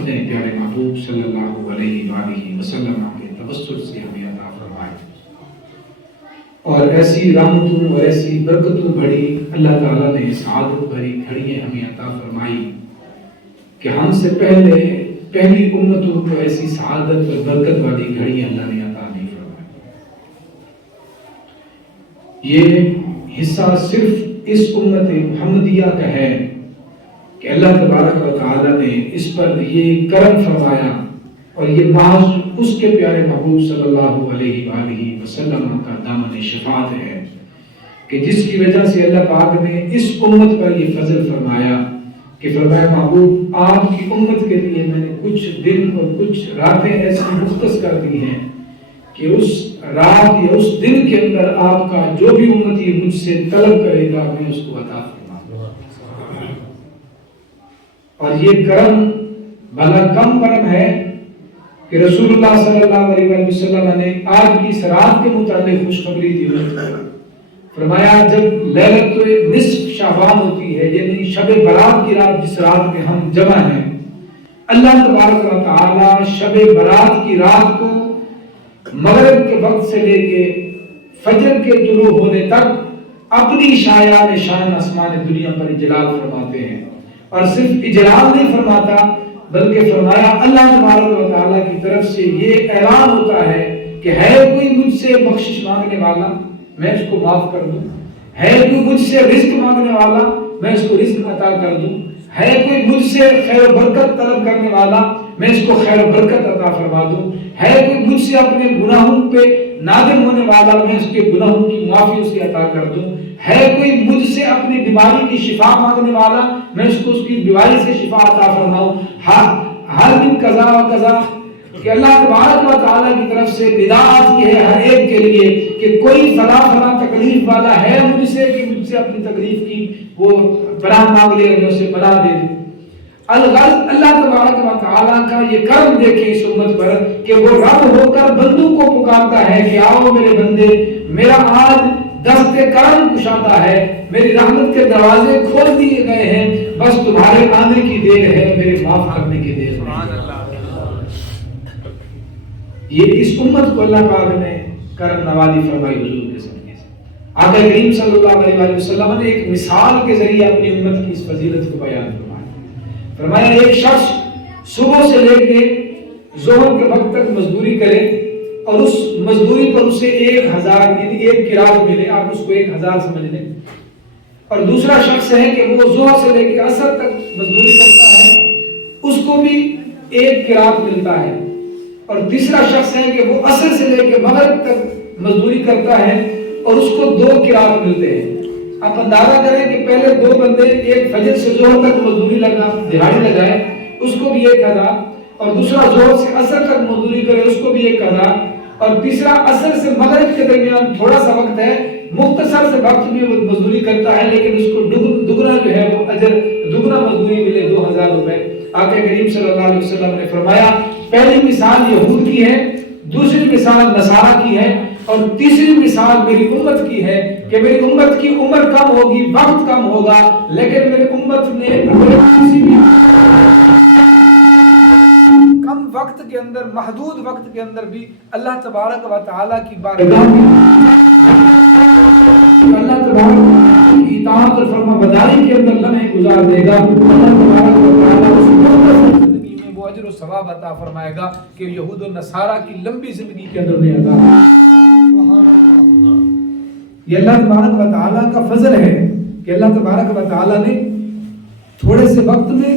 اپنے پیارے محبوب صلی اللہ علیہ وآلہ وسلم کے توسط سے ہمیں عطا فرمائے، اور ایسی رحمتوں اور ایسی برکتوں بھری اللہ تعالیٰ نے سعادت بھری گھڑیاں ہمیں عطا فرمائی کہ ہم سے پہلی امتوں کو ایسی سعادت اور برکت والی گھڑیاں اللہ نے عطا نہیں فرمائی۔ یہ حصہ صرف اس امت محمدیہ کا ہے کہ اللہ تبارک و تعالیٰ نے اس پر یہ کرم فرمایا، اور یہ محض اس کے پیارے محبوب صلی اللہ علیہ وآلہ وسلم کا دامن شفاعت ہے کہ جس کی وجہ سے اللہ پاک نے اس امت پر یہ فضل فرمایا کہ فرمایا محبوب آپ کی امت کے لیے میں نے کچھ دن اور کچھ راتیں ایسی مختص کر دی ہیں کہ اس رات یا اس دن کے اندر آپ کا جو بھی امتی مجھ سے طلب کرے گا میں اس کو عطا فرماؤں گا۔ اور یہ کرم بھلا کم کرم ہے کہ رسول اللہ صلی اللہ علیہ وسلم نے آج کی اس رات کے متعلق خوشخبری دی ہے۔ فرمایا جب لیلۃ نصف شعبان ہوتی ہے، یعنی شب برات کی رات جس رات میں ہم جمع ہیں، اللہ تبارک و تعالی شب برات کی رات کو مغرب کے وقت سے لے کے فجر کے طلوع ہونے تک اپنی شایان شان آسمان دنیا پر اجلال فرماتے ہیں، اور صرف اجلال نہیں فرماتا بلکہ فرمایا اللہ تبارک و تعالیٰ کی طرف سے یہ اعلان ہوتا ہے کہ ہے کوئی مجھ سے بخشش مانگنے والا میں اس کو معاف کر دوں، ہے کوئی مجھ سے رزق مانگنے والا میں اس کو رزق عطا کر دوں، ہے کوئی مجھ سے خیر و برکت طلب کرنے والا میں اس کو خیر و برکت عطا فرما دوں، ہے کوئی مجھ سے اپنے گناہوں پہ نادم ہونے والا میں اس کے گناہوں کی معافی اسے عطا کر دوں، ہے کوئی مجھ سے اپنی بیماری کی شفا مانگنے والا میں اس کو اس کی بیماری سے شفا عطا فرماؤں۔ ہر دن قضا و قضا کہ اللہ تبارک و تعالیٰ کی طرف سے ندا آتی ہے ہر ایک کے لیے کہ کوئی فلاں فلاں تکلیف والا ہے مجھ سے کہ مجھ سے اپنی تکلیف کی وہ پناہ مانگ لے، میں اسے پناہ دے دوں۔ الغرض اللہ تبارک و تعالیٰ کا یہ کرم دیکھیں اس امت پر کہ وہ رب ہو کر بندوں کو پکارتا ہے کہ آؤ میرے بندے، میرا آج دست کرم کشادہ ہے، میری رحمت کے دروازے کھول دیے گئے ہیں، بس تمہارے آنے کی دیر ہے، میرے معاف کرنے کی دیر ہے۔ یہ اس امت کو اللہ پاک نے کرم نوازی فرمائی حضور کے صدقے سے۔ آقا کریم صلی اللہ علیہ وسلم نے ایک مثال کے ذریعے اپنی امت کی اس فضیلت کو بیان فرمایا ایک شخص صبح سے لے کے ظہر کے وقت تک مزدوری کرے اور اس مزدوری پر اسے 1000 یعنی ایک قرات ملے، آپ اس کو 1000 سمجھ لیں، اور دوسرا شخص ہے کہ وہ ظہر سے لے کے عصر تک مزدوری کرتا ہے، اس کو بھی 1 قرات ملتا ہے، اور تیسرا شخص ہے کہ وہ عصر سے لے کے مغرب تک مزدوری کرتا ہے اور اس کو 2 قرات ملتے ہیں۔ آپ اندازہ کریں کہ پہلے 2 بندے ایک فجر سے ظہر تک مزدوری دہاڑی لگائے، اس کو بھی 1000، اور دوسرا ظہر سے عصر تک مزدوری کرے اس کو بھی 1000، اور تیسرا عصر سے مغرب کے درمیان تھوڑا سا وقت ہے، مختصر سے وقت میں وہ مزدوری کرتا ہے لیکن اس کو دگنا جو ہے وہ اجر دگنا مزدوری ملے 2000 روپے۔ آقا کریم صلی اللہ علیہ وسلم نے فرمایا پہلی مثال یہود کی ہے، دوسری مثال نصارہ کی ہے، اور تیسری مثال میری امت کی ہے کہ میری امت کی عمر کم ہوگی، وقت کم ہوگا، لیکن میری امت نے کسی بھی کم وقت کے اندر، محدود وقت کے اندر بھی اللہ تبارک و تعالیٰ کی بارگاہ میں اللہ تبارک کی اطاعت اور فرما برداری کے اندر لمحے گزار دے گا۔ اللہ تبارک و تعالیٰ اس مختصر زندگی میں وہ اجر و ثواب عطا فرمائے گا کہ یہود و نصارہ کی لمبی زندگی کے اندر نہیں عطا۔ یہ اللہ تبارک و تعالیٰ کا فضل ہے کہ اللہ تبارک و تعالیٰ نے تھوڑے سے وقت میں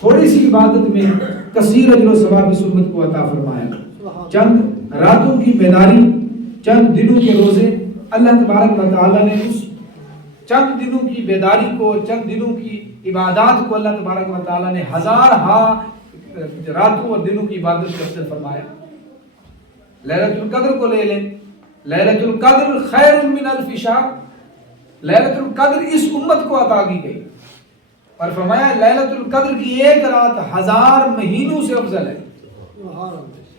تھوڑی سی عبادت میں کثیر اجر و ثواب اس امت کو عطا فرمایا۔ چند راتوں کی بیداری، چند دنوں کے روزے، اللہ تبارک و تعالیٰ نے اس چند دنوں کی بیداری کو، چند دنوں کی عبادات کو اللہ تبارک و تعالیٰ نے 1000 راتوں اور دنوں کی عبادت کا افضل فرمایا۔ لیلۃ القدر کو لے لیں، لیلۃ القدر خیر من الف شہر، لیلۃ القدر اس امت کو عطا کی گئی، اور فرمایا لیلۃ القدر کی 1 رات 1000 مہینوں سے افضل ہے۔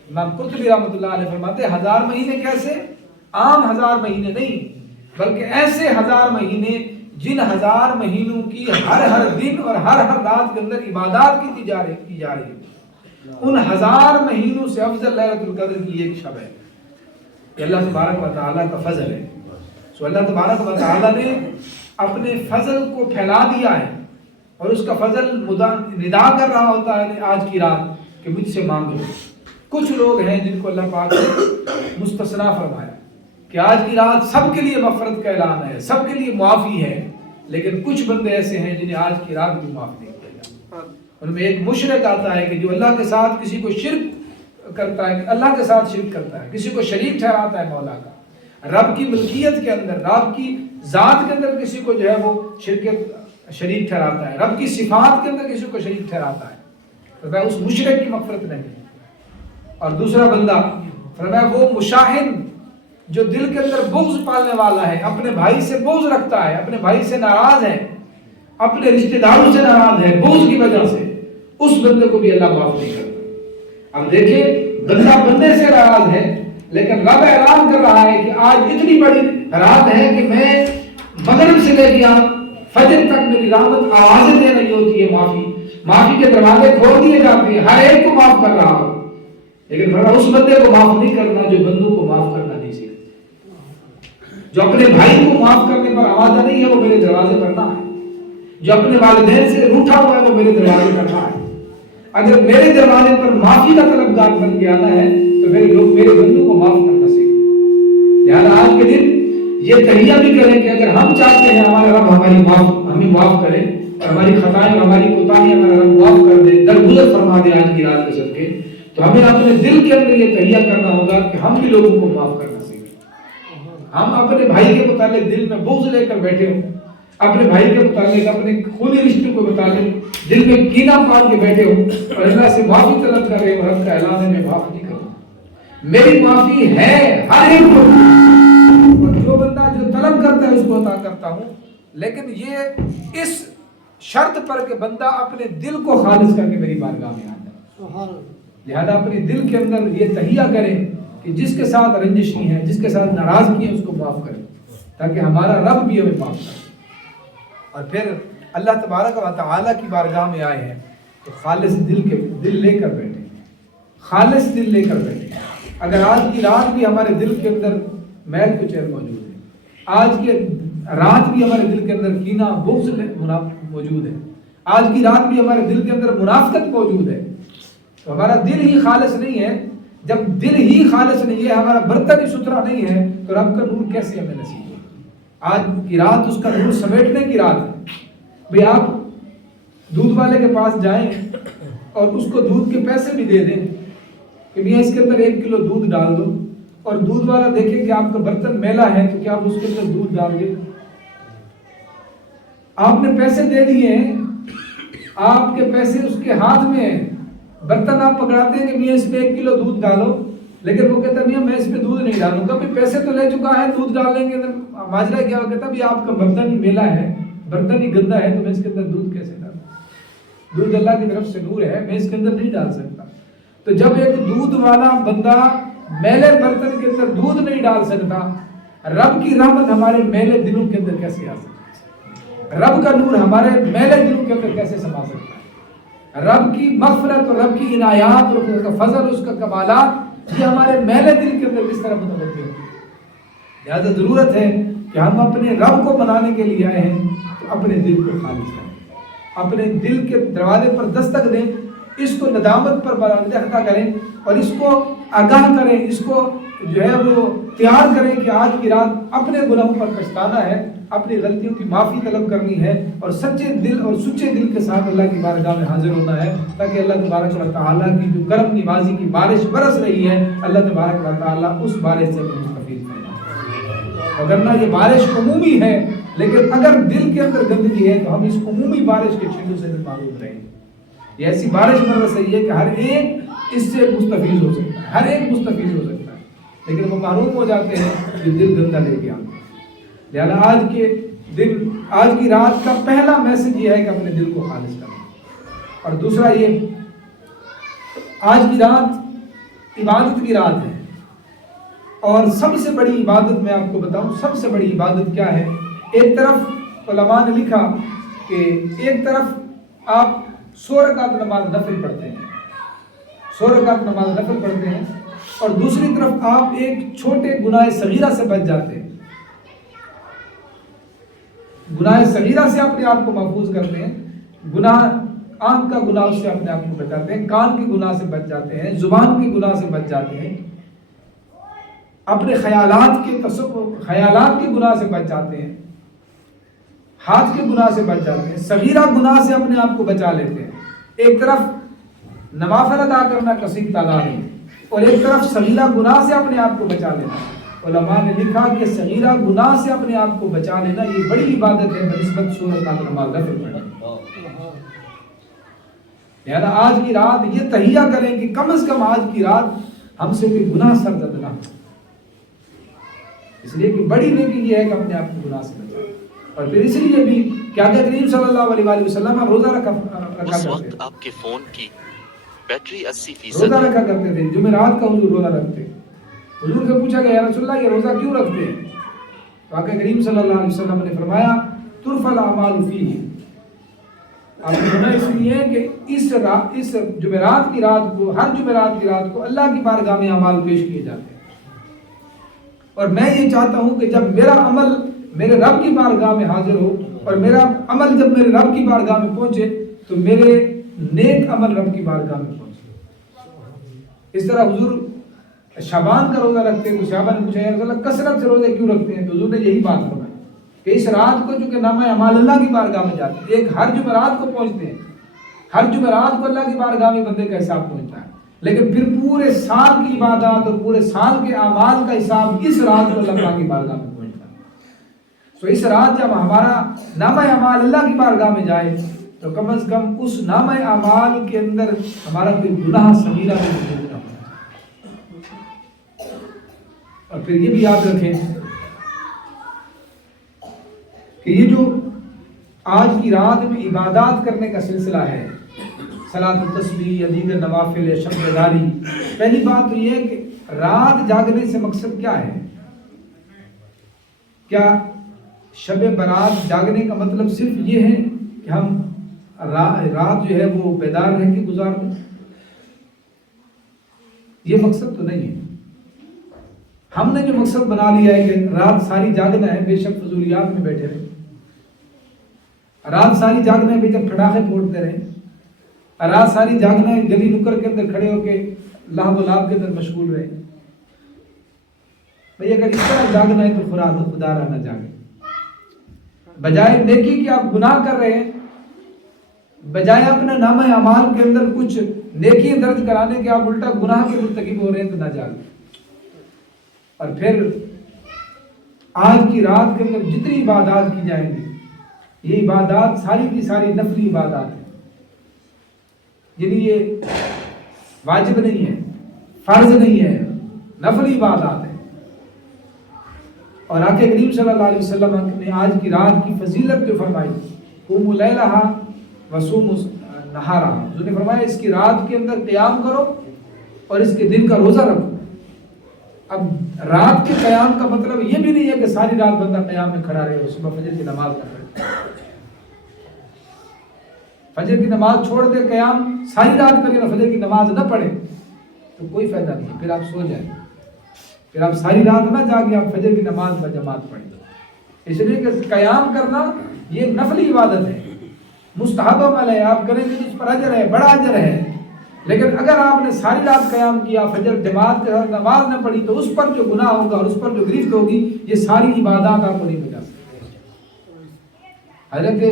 امام قرطبی رحمۃ اللہ علیہ فرماتے ہیں 1000 مہینے کیسے؟ عام 1000 مہینے نہیں، بلکہ ایسے 1000 مہینے جن 1000 مہینوں کی ہر دن اور ہر رات کے اندر عبادات کی جا رہی ہے، ان 1000 مہینوں سے افضل لیلۃ القدر کی ایک شب ہے. یہ اللہ تبارک و تعالیٰ کا فضل ہے. سو اللہ تبارک و تعالیٰ نے اپنے فضل کو پھیلا دیا ہے، اور اس کا فضل ندا کر رہا ہوتا ہے آج کی رات کہ مجھ سے مانگ لو. کچھ لوگ ہیں جن کو اللہ پاک نے مستثنا فرمایا کہ آج کی رات سب کے لیے مغفرت کا اعلان ہے، سب کے لیے معافی ہے، لیکن کچھ بندے ایسے ہیں جنہیں آج کی رات بھی معاف نہیں کیا جاتا. ان میں ایک مشرک آتا ہے کہ جو اللہ کے ساتھ کسی کو شرک کرتا ہے، اللہ کے ساتھ شرک کرتا ہے، کسی کو شریک ٹھہراتا ہے مولا کا، رب کی ملکیت کے اندر، رب کی ذات کے اندر کسی کو جو ہے وہ شریک ٹھہراتا ہے، رب کی صفات کے اندر کسی کو شریک ٹھہراتا ہے، فرمایا اس مشرک کی مغفرت نہیں. اور دوسرا بندہ فرمایا وہ مشاہن جو دل کے اندر بغض پالنے والا ہے، اپنے بھائی سے بغض رکھتا ہے، اپنے بھائی سے ناراض ہے، اپنے رشتہ داروں سے ناراض ہے بغض کی وجہ سے، اس بندے کو بھی اللہ معاف نہیں کرتا. اب دیکھیں بندہ بندے سے ناراض ہے، لیکن رب اعلان کر رہا ہے کہ آج اتنی بڑی رات ہے کہ میں مغرب سے لے کے فجر تک میری رحمت آوازیں دے رہی ہوتی ہے، معافی کے دروازے کھول دیے جاتے ہیں، ہر ایک کو معاف کر رہا ہوں، لیکن فرمایا اس بندے کو معاف نہیں کرنا جو بندوں کو معاف کرنا نہیں سیکھتا. جو اپنے بھائی کو معاف کرنے پر آمادہ نہیں ہے وہ میرے دروازے پر نہ آئے. جو اپنے والدین سے روٹھا ہوا ہے وہ میرے دروازے پر نہ آئے. اگر میرے دروازے پر معافی کا طلبگار بن کے آنا ہے تو میرے لوگ میرے بندوں کو معاف کرنا سیکھیں. لہٰذا آج کے دن یہ تہیہ بھی کریں کہ اگر ہم چاہتے ہیں ہمارا رب ہمیں معاف کرے اور ہماری خطائیں اور ہماری کوتاہیاں ہمارا رب معاف کر دے، درگزر فرما دے آج کی رات کے صدقے، تو ہمیں اپنے دل کے اندر یہ تہیہ کرنا ہوگا کہ ہم بھی لوگوں کو معاف کرنا سیکھیں. ہم اپنے بھائی کے متعلق دل میں بغض لے کر بیٹھے ہوں، اپنے بھائی کے متعلق اپنے خونی رشتوں کو متعلق دل میں کینہ پال کے بیٹھے ہوں اور اللہ سے معافی طلب کر رہے ہوں، رب کا اعلان ہے میں معاف نہیں کروں، میری معافی ہے ہر ایک کو، اور جو بندہ جو طلب کرتا ہے اس کو عطا کرتا ہوں، لیکن یہ اس شرط پر کہ بندہ اپنے دل کو خالص کر کے میری بارگاہ میں آتا ہے. لہذا اپنے دل کے اندر یہ تہیہ کریں کہ جس کے ساتھ رنجش کی ہے، جس کے ساتھ ناراضگی ہے، اس کو معاف کریں تاکہ ہمارا رب بھی ہمیں معاف کرے. اور پھر اللہ تبارک و تعالیٰ کی بارگاہ میں آئے ہیں تو خالص دل لے کر بیٹھیں، خالص دل لے کر بیٹھیں. اگر آج کی رات بھی ہمارے دل کے اندر میل کچیل موجود ہے، آج کی رات بھی ہمارے دل کے اندر کینہ بغض موجود ہے، آج کی رات بھی ہمارے دل کے اندر منافقت موجود ہے، تو ہمارا دل ہی خالص نہیں ہے. جب دل ہی خالص نہیں ہے، ہمارا برتن ہی ستھرا نہیں ہے، تو رب کا نور کیسے ہمیں نصیب ہوگا؟ آج کی رات اس کا نور سمیٹنے کی رات ہے. بھئی آپ دودھ والے کے پاس جائیں اور اس کو دودھ کے پیسے بھی دے دیں کہ بھئی اس کے اندر 1 کلو دودھ ڈال دو، اور دودھ والا دیکھے کہ آپ کا برتن میلا ہے تو کیا آپ اس کے اندر دودھ ڈال دیں؟ آپ نے پیسے دے دیے ہیں، آپ کے پیسے اس کے ہاتھ میں ہیں، برتن آپ پکڑاتے ہیں کہ میاں اس میں 1 کلو دودھ ڈالو، لیکن وہ کہتا ہے میاں میں اس میں دودھ نہیں ڈالوں گا. پھر پیسے تو لے چکا ہے، دودھ ڈالنے کے اندر ماجرا کیا؟ وہ کہتا ہے آپ کا برتن ہی میلا ہے، برتن ہی گندا ہے، تو میں اس کے اندر دودھ کیسے ڈالوں؟ دودھ اللہ کی طرف سے نور ہے، میں اس کے اندر نہیں ڈال سکتا. تو جب ایک دودھ والا بندہ میلے برتن کے اندر دودھ نہیں ڈال سکتا، رب کی رحمت ہمارے میلے دلوں کے اندر کیسے آ سکتی ہے؟ رب کا نور ہمارے میلے دلوں کے اندر کیسے سما سکتا ہے؟ رب کی مغفرت اور رب کی عنایات اور اس کا فضل، اس کا کمالات یہ ہمارے میلے دل کے اندر کس طرح متوجہ ہوتے ہیں؟ لہٰذا ضرورت ہے کہ ہم اپنے رب کو منانے کے لیے آئے ہیں تو اپنے دل کو خالص کریں، اپنے دل کے دروازے پر دستک دیں، اس کو ندامت پر برآمدہ کریں اور اس کو آگاہ کریں، اس کو جو ہے وہ تیار کریں کہ آج کی رات اپنے گناہوں پر پچھتانا ہے، اپنی غلطیوں کی معافی طلب کرنی ہے اور سچے دل اور سچے دل کے ساتھ اللہ کی بارگاہ میں حاضر ہونا ہے تاکہ اللہ تبارک و تعالیٰ کی جو کرم نوازی کی بارش برس رہی ہے اللہ تبارک و تعالیٰ اس بارش سے مستفید فرمائے. وگرنہ یہ بارش عمومی ہے، لیکن اگر دل کے اندر گندگی ہے تو ہم اس عمومی بارش کے چھینٹوں سے بھی معلوم رہیں. یہ ایسی بارش برس رہی ہے کہ ہر ایک اس سے مستفید ہو سکتا ہے، ہر ایک مستفید ہو سکتا ہے، لیکن وہ محروم ہو جاتے ہیں جو دل گندا لے کے آتے ہیں. لہذا آج کی رات کا پہلا میسج یہ ہے کہ اپنے دل کو خالص کریں، اور دوسرا یہ آج کی رات عبادت کی رات ہے، اور سب سے بڑی عبادت میں آپ کو بتاؤں سب سے بڑی عبادت کیا ہے؟ ایک طرف علماء نے لکھا کہ ایک طرف آپ 100 رکعت نماز نفل پڑھتے ہیں، 100 رکعت نماز نفل پڑھتے ہیں، اور دوسری طرف آپ ایک چھوٹے گناہ صغیرہ سے بچ جاتے ہیں، گناہ صغیرہ سے اپنے آپ کو محفوظ کرتے ہیں، گناہ آنکھ کا گناہ سے اپنے آپ کو بچاتے ہیں، کان کے گناہ سے بچ جاتے ہیں، زبان کے گناہ سے بچ جاتے ہیں، اپنے خیالات کے گناہ سے بچ جاتے ہیں، ہاتھ کے گناہ سے بچ جاتے ہیں، صغیرہ گناہ سے اپنے آپ کو بچا لیتے ہیں۔ ایک طرف نوافل ادا کرنا کثیر تعداد ہے اور ایک طرف صغیرہ گناہ سے اپنے آپ کو بچا لینا۔ علماء نے لکھا کہ صغیرہ گناہ سے اپنے آپ کو بچا لینا یہ بڑی عبادت ہے بنسبت 100 رکعت نماز نفل پڑھنے۔ لہذا آج کی رات یہ تہیہ کریں کہ کم از کم آج کی رات ہم سے کوئی گناہ سرزد نہ ہو، اس لیے کہ بڑی نیکی یہ ہے کہ اپنے آپ کو گناہ سے بچائیں۔ اور پھر اس لیے بھی کہ آقا کریم صلی اللہ علیہ وآلہ وسلم روزہ رکھا اس کرتے وقت تھے، آپ کے فون کی بیٹری 80% روزہ رکھا کرتے تھے، جمعرات کا حضور روزہ رکھتے۔ حضور سے پوچھا گیا یا رسول اللہ یہ روزہ کیوں رکھتے ہیں؟ تو آقا کریم صلی اللہ علیہ وسلم نے فرمایا ترفع الاعمال فیہ، آپ نے فرمایا اس لیے کہ اس جمعرات کی رات کو، ہر جمعرات کی رات کو اللہ کی بارگاہ میں اعمال پیش کیے جاتے ہیں، اور میں یہ چاہتا ہوں کہ جب میرا عمل میرے رب کی بارگاہ میں حاضر ہو اور میرا عمل جب میرے رب کی بارگاہ میں پہنچے تو میرے نیک عمل رب کی بارگاہ میں پہنچے۔ اس طرح حضور شعبان کا روزہ رکھتے ہیں، تو صحابہ نے پوچھا یا رسول اللہ کثرت سے روزے کیوں رکھتے ہیں؟ تو حضور نے یہی بات فرمائی کہ اس رات کو چونکہ نامہ اعمال اللہ کی بارگاہ میں جاتے ہیں، ایک ہر جمعرات کو پہنچتے ہیں، ہر جمعرات کو اللہ کی بارگاہ میں بندے کا حساب پہنچتا ہے، لیکن پھر پورے سال کی عبادات اور پورے سال کے اعمال کا حساب اس رات کو اللہ تعالیٰ کی بارگاہ میں پہنچتا ہے۔ تو اس رات جب ہمارا نامہ اعمال اللہ کی بارگاہ میں جائے تو کم از کم اس نامہ اعمال کے اندر ہمارا کوئی گناہ صغیرہ نہیں ہونا۔ اور پھر یہ بھی یاد رکھیں کہ یہ جو آج کی رات میں عبادات کرنے کا سلسلہ ہے، صلاۃ التسبیح یا دیگر نوافل یا شب بیداری، پہلی بات تو یہ ہے کہ رات جاگنے سے مقصد کیا ہے؟ کیا شب برات جاگنے کا مطلب صرف یہ ہے کہ ہم رات جو ہے وہ بیدار رہ کے گزار دیں؟ یہ مقصد تو نہیں ہے۔ ہم نے جو مقصد بنا لیا ہے کہ رات ساری جاگنا ہے، بے شک فضولیات میں بیٹھے رہیں، رات ساری جاگنا ہے بے شک پٹاخے پھوڑتے رہیں، رات ساری جاگنا ہے گلی نکر کے اندر کھڑے ہو کے لہب و لعب کے اندر مشغول رہیں۔ بھئی اگر اس طرح جاگنا ہے تو خدا را نہ جاگے، بجائے نیکی کہ آپ گناہ کر رہے ہیں، بجائے اپنے نامہ اعمال کے اندر کچھ نیکی درج کرانے کے آپ الٹا گناہ کے مرتکب ہو رہے ہیں تو نہ جاگیں۔ اور پھر آج کی رات کے اندر جتنی عبادات کی جائیں گی یہ عبادات ساری کی ساری نفلی عبادات ہیں، یعنی یہ واجب نہیں ہے، فرض نہیں ہے، نفلی عبادات ہیں۔ اور آقا کریم صلی اللہ علیہ وسلم نے آج کی رات کی فضیلت جو فرمائی، قوموا لیلہا وصوموا نہارہا، جو نے فرمایا اس کی رات کے اندر قیام کرو اور اس کے دن کا روزہ رکھو۔ اب رات کے قیام کا مطلب یہ بھی نہیں ہے کہ ساری رات بندہ قیام میں کھڑا رہے اور صبح فجر کی نماز نہ پڑھے، فجر کی نماز چھوڑ دے، قیام ساری رات کرے اور فجر کی نماز نہ پڑھے تو کوئی فائدہ نہیں، پھر آپ سو جائیں، پھر آپ ساری رات نہ جاگیں، آپ فجر کی نماز بجماعت پڑھیں۔ اس لیے کہ قیام کرنا یہ نفلی عبادت ہے، مستحب عمل ہے، آپ کریں گے جس پر اجر ہے، بڑا اجر ہے، لیکن اگر آپ نے ساری رات قیام کیا، فجر جماعت کے ساتھ نماز نہ پڑھی تو اس پر جو گناہ ہوگا اور اس پر جو گرفت ہوگی یہ ساری عبادات آپ کو نہیں بچا سکتی۔ حضرت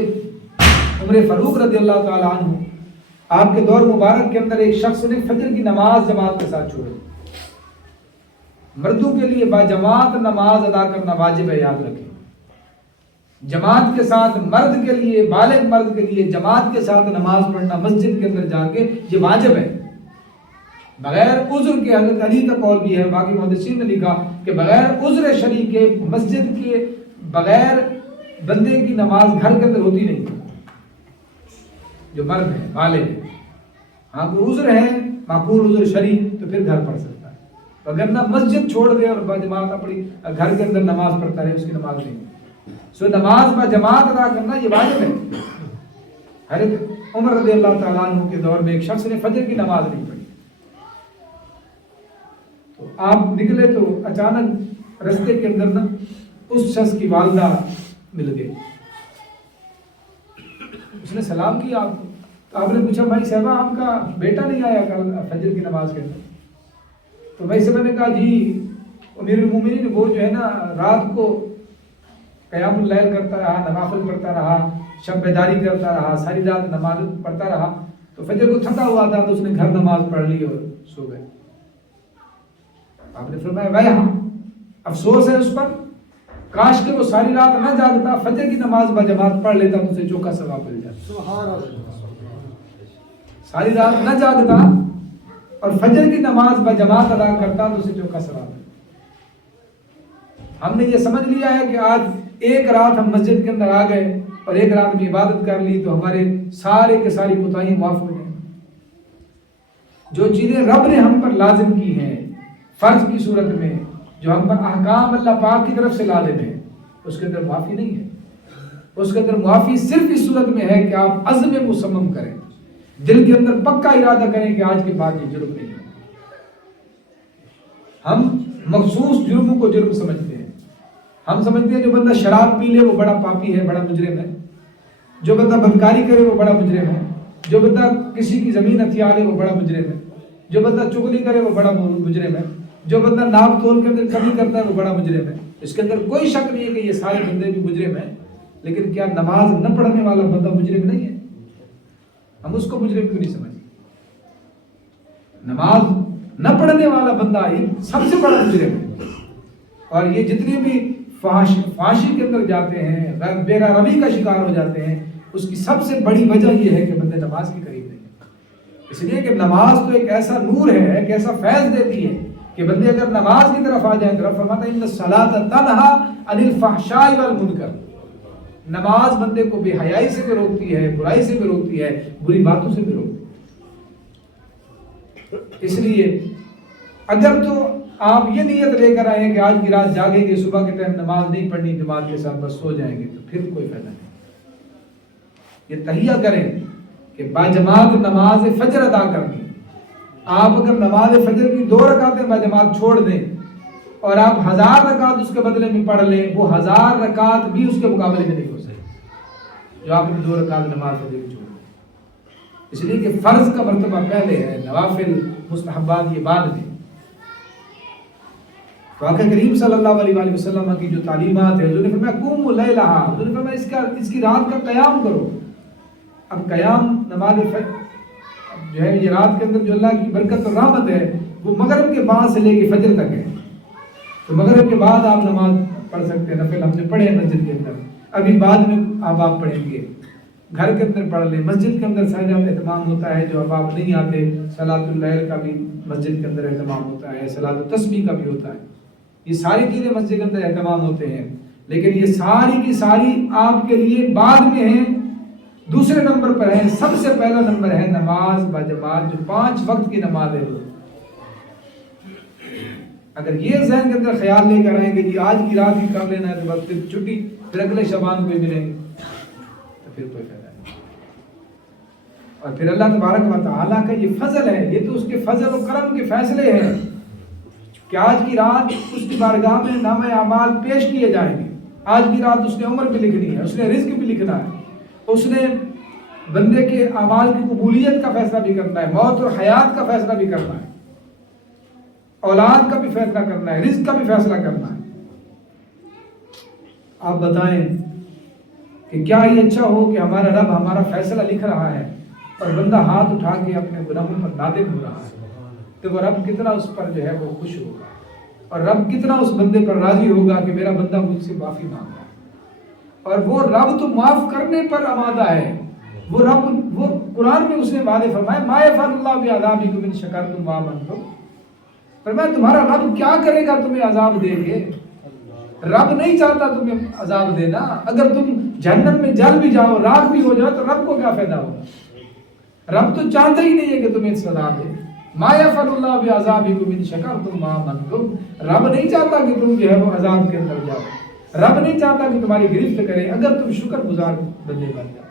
عمر فاروق رضی اللہ تعالیٰ عنہ، آپ کے دور مبارک کے اندر ایک شخص نے فجر کی نماز جماعت کے ساتھ چھوڑی۔ مردوں کے لیے باجماعت نماز ادا کرنا واجب ہے، یاد رکھیں، جماعت کے ساتھ مرد کے لیے، بالغ مرد کے لیے جماعت کے ساتھ نماز پڑھنا مسجد کے اندر جا کے یہ واجب ہے، بغیر عذر کے۔ حضرت علی کا قول بھی ہے، باقی محدثین نے لکھا کہ بغیر عذر شرعی کے مسجد کے بغیر بندے کی نماز گھر کے اندر ہوتی نہیں، جو مرد ہے بالغ ہے۔ ہاں کوئی عذر ہے، معقول عذر شرعی، تو پھر گھر پڑھ سکتا ہے، اگر نہ مسجد چھوڑ دے اور باجماعت اپنی گھر کے اندر نماز پڑھتا رہے، اس کی نماز نہیں۔ سو نماز با جماعت ادا کرنا یہ واجب ہے. حضرت عمر رضی اللہ تعالیٰ عنہ کے دور میں ایک شخص نے فجر کی نماز نہیں پڑھی. تو آپ نکلے تو اچانک رستے کے اندر نا اس شخص کی والدہ مل گئی. اس نے سلام کیا آپ کو. آپ نے پوچھا بھائی صاحبہ آپ کا بیٹا نہیں آیا کل فجر کی نماز کے اندر؟ تو بھائی صاحبہ نے کہا جی امیر المومنین وہ جو ہے نا رات کو قیام اللیل کرتا رہا، نوافل پڑھتا رہا، شب بیداری کرتا رہا، ساری رات نماز پڑھتا رہا، تو فجر کو تھکا ہوا تھا تو اس نے گھر نماز پڑھ لی اور سو گئے. آپ نے فرمایا بھائی ہاں افسوس ہے اس پر، کاش کہ وہ ساری رات نہ جاگتا، فجر کی نماز بجماعت پڑھ لیتا تو اسے چوکا ثواب مل جاتا. سبحان اللہ. ساری رات نہ جاگتا اور فجر کی نماز بجماعت ادا کرتا تو اسے چوکا ثواب ملتا. ہم نے یہ سمجھ لیا ہے کہ آج ایک رات ہم مسجد کے اندر آ گئے اور ایک رات میں عبادت کر لی تو ہمارے سارے کے ساری کوتاہیاں معاف ہو جائیں. جو چیزیں رب نے ہم پر لازم کی ہیں فرض کی صورت میں، جو ہم پر احکام اللہ پاک کی طرف سے لازم ہیں، اس کے اندر معافی نہیں ہے. اس کے اندر معافی صرف اس صورت میں ہے کہ آپ عزم مصمم کریں، دل کے اندر پکا ارادہ کریں کہ آج کے بعد یہ جرم نہیں ہے. ہم مخصوص جرموں کو جرم سمجھتے ہیں. ہم سمجھتے ہیں جو بندہ شراب پی لے وہ بڑا پاپی ہے، بڑا مجرم ہے. جو بندہ بدکاری کرے وہ بڑا مجرم ہے. جو بندہ کسی کی زمین ہتھیا لے وہ بڑا مجرم ہے. جو بندہ چغلی کرے وہ بڑا مجرم ہے. جو بندہ ناپ تول کے اندر کمی کرتا ہے وہ بڑا مجرم ہے. اس کے اندر کوئی شک نہیں ہے کہ یہ سارے بندے بھی مجرم ہیں. لیکن کیا نماز نہ پڑھنے والا بندہ مجرم نہیں ہے؟ ہم اس کو مجرم کیوں نہیں سمجھتے؟ نماز نہ پڑھنے والا بندہ یہ سب سے بڑا مجرم ہے. اور یہ جتنے بھی فحاشی کے اندر جاتے ہیں، بے روی کا شکار ہو جاتے ہیں، اس کی سب سے بڑی وجہ یہ ہے کہ بندے نماز کے قریب نہیں ہے. اس لیے کہ نماز تو ایک ایسا نور ہے، ایک ایسا فیض دیتی ہے کہ بندے اگر نماز کی طرف آ جائیں تو رب فرماتا ہے ان الصلاۃ تنہا عن الفحشاء والمنکر. نماز بندے کو بے حیائی سے بھی روکتی ہے، برائی سے بھی روکتی ہے، بری باتوں سے بھی روکتی ہے. اس لیے اگر تو آپ یہ نیت لے کر آئے کہ آج کی رات جاگیں گے، صبح کے ٹائم نماز نہیں پڑھنی جماعت کے ساتھ، بس سو جائیں گے، تو پھر کوئی فائدہ نہیں. یہ تہیہ کریں کہ باجماعت نماز فجر ادا کرنی. آپ اگر نماز فجر کی 2 رکعتیں باجماعت چھوڑ دیں اور آپ 1000 رکعت اس کے بدلے میں پڑھ لیں، وہ 1000 رکعت بھی اس کے مقابلے میں نہیں ہو سکتی جو آپ نے 2 رکعت نماز فجر کی چھوڑ دی. اس لیے کہ فرض کا مرتبہ پہلے ہے، نوافل مستحبات یہ بعد میں. تو آقا کریم صلی اللہ علیہ وآلہ وسلم کی جو تعلیمات ہے، حضور نے فرمایا قوموا لیلھا، حضور نے فرمایا اس کی رات کا قیام کرو. اب قیام نماز جو ہے یہ رات کے اندر جو اللہ کی برکت اور رحمت ہے وہ مغرب کے بعد سے لے کے فجر تک ہے. تو مغرب کے بعد آپ نماز پڑھ سکتے ہیں. نفل ہم نے پڑھے مسجد کے اندر، ابھی بعد میں اب آپ پڑھیں گے. گھر کے اندر پڑھ لیں. مسجد کے اندر سجدہ اہتمام ہوتا ہے، جو اب آپ نہیں آتے صلاۃ اللیل کا بھی مسجد کے اندر اہتمام ہوتا ہے، صلاۃ التسبیح کا بھی ہوتا ہے. یہ ساری چیزیں مسجد کے اندر اہتمام ہوتے ہیں، لیکن یہ ساری کی ساری آپ کے لیے بعد میں ہیں، دوسرے نمبر پر ہیں. سب سے پہلا نمبر ہے نماز باجماعت، جو 5 وقت کی نماز ہے. اگر یہ ذہن کے اندر خیال لے کر آئیں کہ جی آج کی رات ہی کر لینا ہے تو بس پھر چھٹی، پھر اگلے شعبان کو ملیں گے، تو پھر کوئی فائدہ نہیں. اور پھر اللہ تبارک و تعالیٰ کا یہ فضل ہے، یہ تو اس کے فضل و کرم کے فیصلے ہیں کہ آج کی رات اس کی بارگاہ میں نامہ اعمال پیش کیے جائیں گے. آج کی رات اس نے عمر بھی لکھنی ہے، اس نے رزق بھی لکھنا ہے، اس نے بندے کے اعمال کی قبولیت کا فیصلہ بھی کرنا ہے، موت اور حیات کا فیصلہ بھی کرنا ہے، اولاد کا بھی فیصلہ کرنا ہے، رزق کا بھی فیصلہ کرنا ہے. آپ بتائیں کہ کیا یہ اچھا ہو کہ ہمارا رب ہمارا فیصلہ لکھ رہا ہے اور بندہ ہاتھ اٹھا کے اپنے گناہوں پر نادم ہو رہا ہے، تو وہ رب کتنا اس پر جو ہے وہ خوش ہوگا، اور رب کتنا اس بندے پر راضی ہوگا کہ میرا بندہ مجھ سے معافی مانگ رہا ہے. اور وہ رب تو معاف کرنے پر آمادہ ہے. وہ رب، وہ قرآن میں اس نے وعدے فرمائے ما یفعل اللہ بعذابکم ان شکرتم وآمنتم. فرمایا تمہارا رب کیا کرے گا تمہیں عذاب دے کے؟ رب نہیں چاہتا تمہیں عذاب دینا. اگر تم جہنم میں جل بھی جاؤ، راکھ بھی ہو جاؤ، تو رب کو کیا فائدہ ہوگا؟ رب تو چاہتا ہی نہیں ہے کہ تمہیں سزا دے. ما یفعل اللہ بعذابکم ان شکرتم وآمنتم. رب نہیں چاہتا کہ تم جو ہے وہ عذاب کے اندر جاؤ. رب نہیں چاہتا کہ تمہاری گرفت کرے اگر تم شکر گزار بندے بن جاؤ،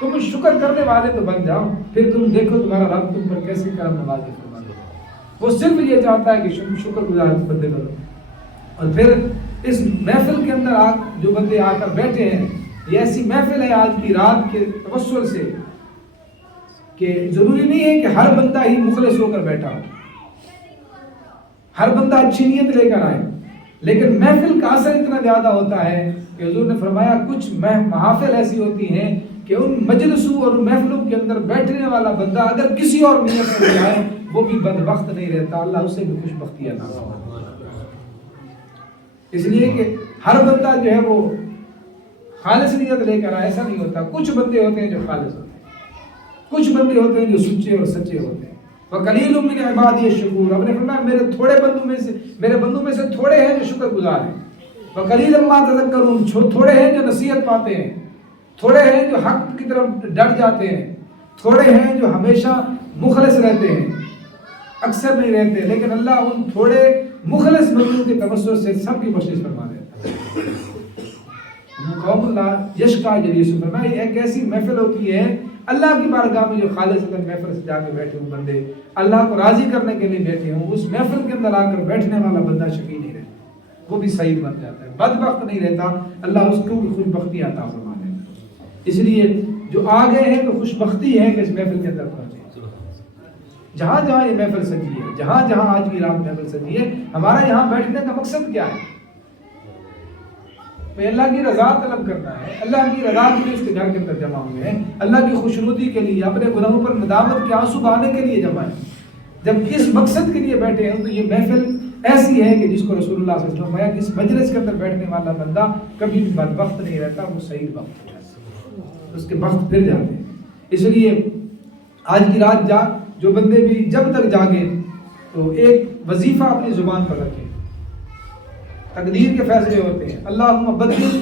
تم شکر کرنے والے تو بن جاؤ، پھر تم دیکھو تمہارا رب تم پر کیسے کرم نوازی فرما دے۔ وہ صرف یہ چاہتا ہے کہ شکر گزار بندے بنو۔ اور پھر اس محفل کے اندر جو بندے آ کر بیٹھے ہیں، یہ ایسی محفل ہے آج کی رات کے توسل سے کہ ضروری نہیں ہے کہ ہر بندہ ہی مخلص ہو کر بیٹھا ہو، ہر بندہ اچھی نیت لے کر آئے، لیکن محفل کا اثر اتنا زیادہ ہوتا ہے کہ حضور نے فرمایا کچھ محافل ایسی ہوتی ہیں کہ ان مجلسوں اور محفلوں کے اندر بیٹھنے والا بندہ اگر کسی اور نیت سے جائے وہ بھی بدبخت نہیں رہتا، اللہ اسے بھی خوش بختی عطا فرماتا ہے۔ اس لیے کہ ہر بندہ جو ہے وہ خالص نیت لے کر آئے، ایسا نہیں ہوتا۔ کچھ بندے ہوتے ہیں جو خالص ہوتے ہیں، کچھ بندے ہوتے ہیں جو سچے اور سچے ہوتے ہیں۔ وَقَلِيلٌ مِّنْ عِبَادِيَ الشَّكُورُ، اب نے فرمایا میرے بندوں میں سے تھوڑے ہیں جو شکر گزار ہیں۔ وَقَلِيلًا مَا تَذَكَّرُونَ، تھوڑے ہیں جو نصیحت پاتے ہیں، تھوڑے ہیں جو حق کی طرف ڈٹ جاتے ہیں، تھوڑے ہیں جو ہمیشہ مخلص رہتے ہیں، اکثر نہیں رہتے، لیکن اللہ ان تھوڑے مخلص بندوں کے توسط سے سب کی بخشش فرما دیتا ہے۔ قوم اللہ یشکا جلیس، فرمایا ایک ایسی محفل ہوتی ہے اللہ کی بارگاہ میں جو خالص اگر محفل سے جا کے بیٹھے ہوں بندے، اللہ کو راضی کرنے کے لیے بیٹھے ہوں، اس محفل کے اندر آ کر بیٹھنے والا بندہ شقی نہیں رہتا، وہ بھی سعید بن جاتا ہے، بدبخت نہیں رہتا، اللہ اس کو بھی خوش بختی عطا فرما دیتا ہے۔ اس لیے جو آ گئے ہیں تو خوش بختی ہے کہ اس محفل کے اندر پہنچے۔ جہاں جہاں یہ محفل سجی ہے، جہاں جہاں آج کی رات محفل سجی ہے، ہمارا یہاں بیٹھنے کا مقصد کیا ہے؟ اللہ کی رضا طلب کرنا ہے، اللہ کی رضا کے لیے اس کے گھر کے اندر جمع ہوئے ہیں، اللہ کی خوشنودی کے لیے، اپنے گناہوں پر ندامت کے آنسو بہانے کے لیے جمع ہیں۔ جب اس مقصد کے لیے بیٹھے ہیں تو یہ محفل ایسی ہے کہ جس کو رسول اللہ صلی اللہ علیہ وسلم نے کہ اس مجلس کے اندر بیٹھنے والا بندہ کبھی بھی بدبخت نہیں رہتا، وہ سعید وقت ہو جاتا ہے، اس کے وقت پھر جاتے ہیں۔ اس لیے آج کی رات جو بندے بھی جب تک جاگے تو ایک وظیفہ اپنی زبان پر رکھیں، تقدیر کے فیصلے ہوتے ہیں۔ اللہم بدل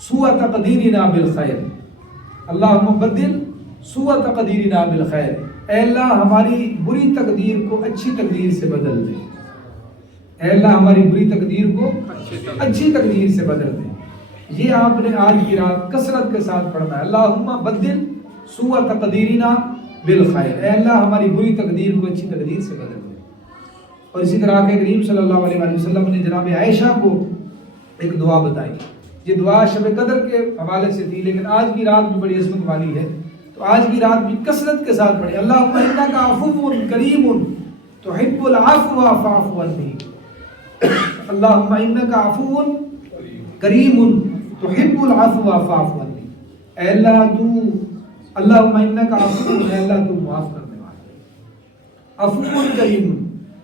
سوء تقدیرنا بالخیر، اللہم بدل سوء تقدیرنا بالخیر، اے اللہ ہماری بری تقدیر کو اچھی تقدیر سے بدل دے، اے اللہ ہماری بری تقدیر کو اچھی تقدیر سے بدل دے۔ یہ آپ نے آج کی رات کثرت کے ساتھ پڑھنا ہے، اللہم بدل سوء تقدیرنا بالخیر، اے اللہ ہماری بری تقدیر کو اچھی تقدیر سے بدل دے۔ اور اسی طرح کہ کریم صلی اللہ علیہ وسلم نے جناب عائشہ کو ایک دعا بتائی، یہ دعا شب قدر کے حوالے سے تھی، لیکن آج کی رات بھی بڑی عظمت والی ہے، تو آج کی رات بھی کثرت کے ساتھ پڑھیں۔ اللہم انک عفو کریم تحب العفو فاعف عنی، اللہم انک عفو کریم تحب العفو فاعف عنی، اے اللہ اللہم انک عفو، اے اللہ تو معاف کرنے والا ہے، عفو کریم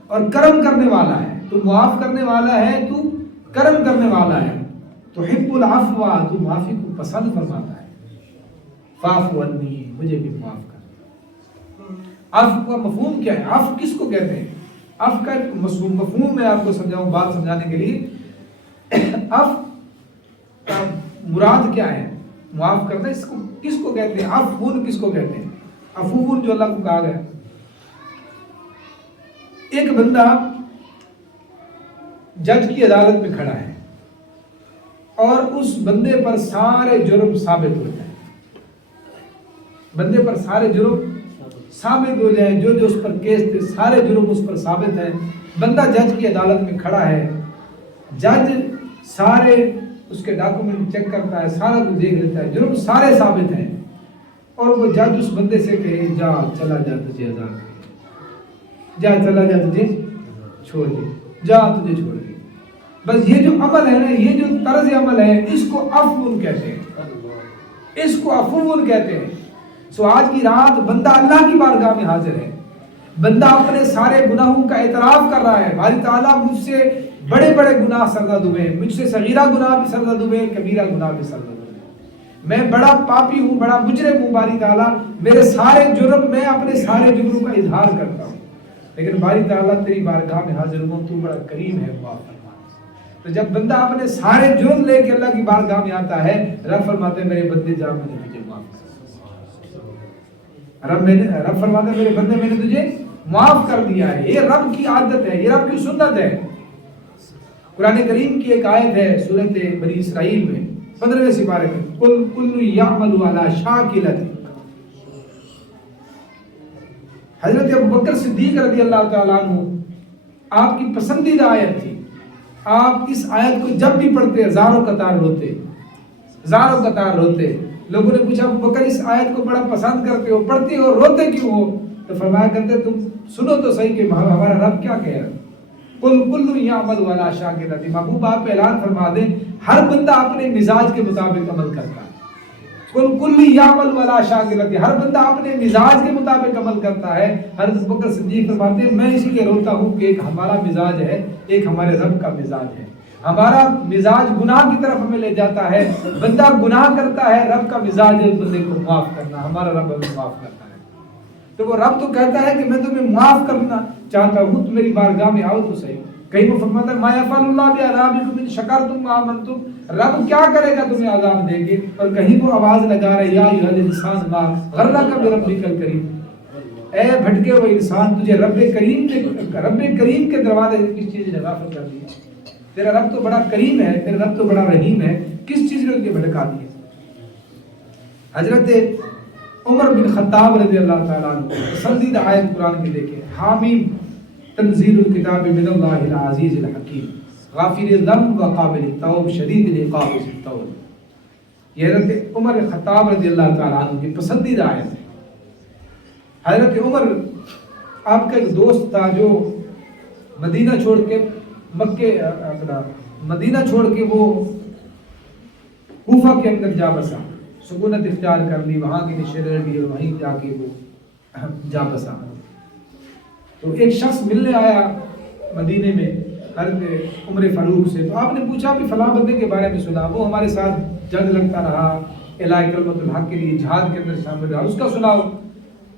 اور کرم کرنے والا ہے، تو معاف کرنے والا ہے، تو کرم کرنے والا ہے، تحب العفو، تو معافی کو پسند فرماتا ہے، فاعف عنی، مجھے بھی معاف کر۔ عفو کا مفہوم کیا ہے؟ عفو کس کو کہتے ہیں؟ عفو کا ایک مفہوم میں آپ کو سمجھاؤں بات سمجھانے کے لیے۔ عفو کا مراد کیا ہے؟ معاف کرنا اس کو کس کو کہتے ہیں؟ عفون کس کو کہتے ہیں؟ عفون جو اللہ کو کہا گیا۔ ایک بندہ جج کی عدالت میں کھڑا ہے اور اس بندے پر سارے جرم ثابت ہو جائیں، بندے پر سارے جرم ثابت ہو جائیں، جو جو اس پر کیس تھے سارے جرم اس پر ثابت ہیں، بندہ جج کی عدالت میں کھڑا ہے، جج سارے اس کے ڈاکومنٹ چیک کرتا ہے، سارا کچھ دیکھ لیتا ہے، جرم سارے ثابت ہیں، اور وہ جج اس بندے سے کہے جا چلا جا تجھے آزاد کر، جا چلا جا تجھے چھوڑ دے، جا تجھے چھوڑ دے۔ بس یہ جو عمل ہے نا، یہ جو طرز عمل ہے، اس کو عفو کہتے ہیں، اس کو عفو کہتے ہیں۔ سو آج کی رات بندہ اللہ کی بارگاہ میں حاضر ہے، بندہ اپنے سارے گناہوں کا اعتراف کر رہا ہے، باری تعالیٰ مجھ سے بڑے بڑے گناہ سرزد ہوئے، مجھ سے صغیرہ گناہ بھی سرزد ہوئے، کبیرہ گناہ بھی سرزد ہوئے، میں بڑا پاپی ہوں، بڑا مجرم ہوں، باری تعالیٰ میرے سارے جرم، میں اپنے سارے جرموں کا اظہار کرتا ہوں، لیکن باری تعالیٰ تیری بارگاہ میں حاضر ہوں، تو بڑا کریم ہے، معاف فرما۔ تو جب بندہ اپنے سارے جرم لے کے اللہ کی بارگاہ میں آتا ہے، رب فرماتے ہیں میرے بندے جا، میں نے تجھے معاف کر، رب فرماتے ہیں میرے بندے میں نے تجھے معاف کر دیا ہے۔ یہ رب کی عادت ہے، یہ رب کی سنت ہے۔ قرآن کریم کی ایک آیت ہے سورۃ بنی اسرائیل میں 15ویں سپارے میں، قل کل یعمل علی شاکلۃ۔ حضرت ابوبکر صدیق رضی اللہ تعالیٰ عنہ آپ کی پسندیدہ آیت تھی، آپ اس آیت کو جب بھی پڑھتے ہزاروں قطار روتے، ہزاروں قطار روتے۔ لوگوں نے پوچھا ابوبکر اس آیت کو بڑا پسند کرتے ہو، پڑھتے ہو، روتے کیوں ہو؟ تو فرمایا کرتے تم سنو تو صحیح کہ ہمارا رب کیا کہہ رہا ہے، قل کل یعمل علی شاکلۃ۔ محبوب آپ اعلان فرما دیں ہر بندہ اپنے مزاج کے مطابق عمل کرتا ہے، قل کل یعمل علی شاکلۃ، ہر بندہ اپنے مزاج کے مطابق عمل کرتا ہے۔ حضرت ابوبکر صدیق فرماتے ہیں میں اس لیے روتا ہوں کہ ایک ہمارا مزاج ہے، ایک ہمارے رب کا مزاج ہے۔ ہمارا مزاج گناہ کی طرف ہمیں لے جاتا ہے، بندہ گناہ کرتا ہے، رب کا مزاج ہے بندے کو معاف کرنا، ہمارا رب ہمیں معاف کرتا ہے۔ تو وہ رب تو کہتا ہے کہ میں تمہیں معاف کرنا چاہتا ہوں، تم میری بارگاہ میں آؤ تو صحیح۔ کہیں وہ فرماتا ہے ما یفعل اللہ بعذابکم ان شکرتم وآمنتم، رب کیا کرے گا تمہیں عذاب دے کے، اور کہیں وہ آواز لگا رہے یا ایھا الانسان ما غرک بربک الکریم، اے بھٹکے ہوئے انسان تجھے رب کریم کے دروازے سے کس چیز نے غافل کر دیا؟ تیرا رب تو بڑا کریم ہے، تیرا رب تو بڑا رحیم ہے، کس چیز نے تجھے بھٹکا دیا؟ حضرت عمر بن خطاب رضی اللہ تعالیٰ عنہ پسندیدہ آیت قرآن کی دیکھیں، حامیم تنزیل الکتاب من اللہ العزیز الحکیم غافر الذنب وقابل التوب شدید العقاب ذی الطول۔ یہ حضرت عمر بن خطاب رضی اللہ تعالیٰ عنہ کی پسندیدہ آیت ہے۔ حضرت عمر آپ کا ایک دوست تھا جو مدینہ چھوڑ کے مدینہ چھوڑ کے وہ کوفہ کے اندر جا بسا، سکونت اختیار کر لی، وہاں کی نشیرگی اور وہیں جا کے وہ جا بسا۔ تو ایک شخص ملنے آیا مدینے میں حضرت عمر فاروق سے، تو آپ نے پوچھا بھی فلاں بندے کے بارے میں سنا، وہ ہمارے ساتھ جنگ لگتا رہا، اعلاء کلمت الحق کے لیے جہاد کے اندر شامل رہا، اس کا سناؤ۔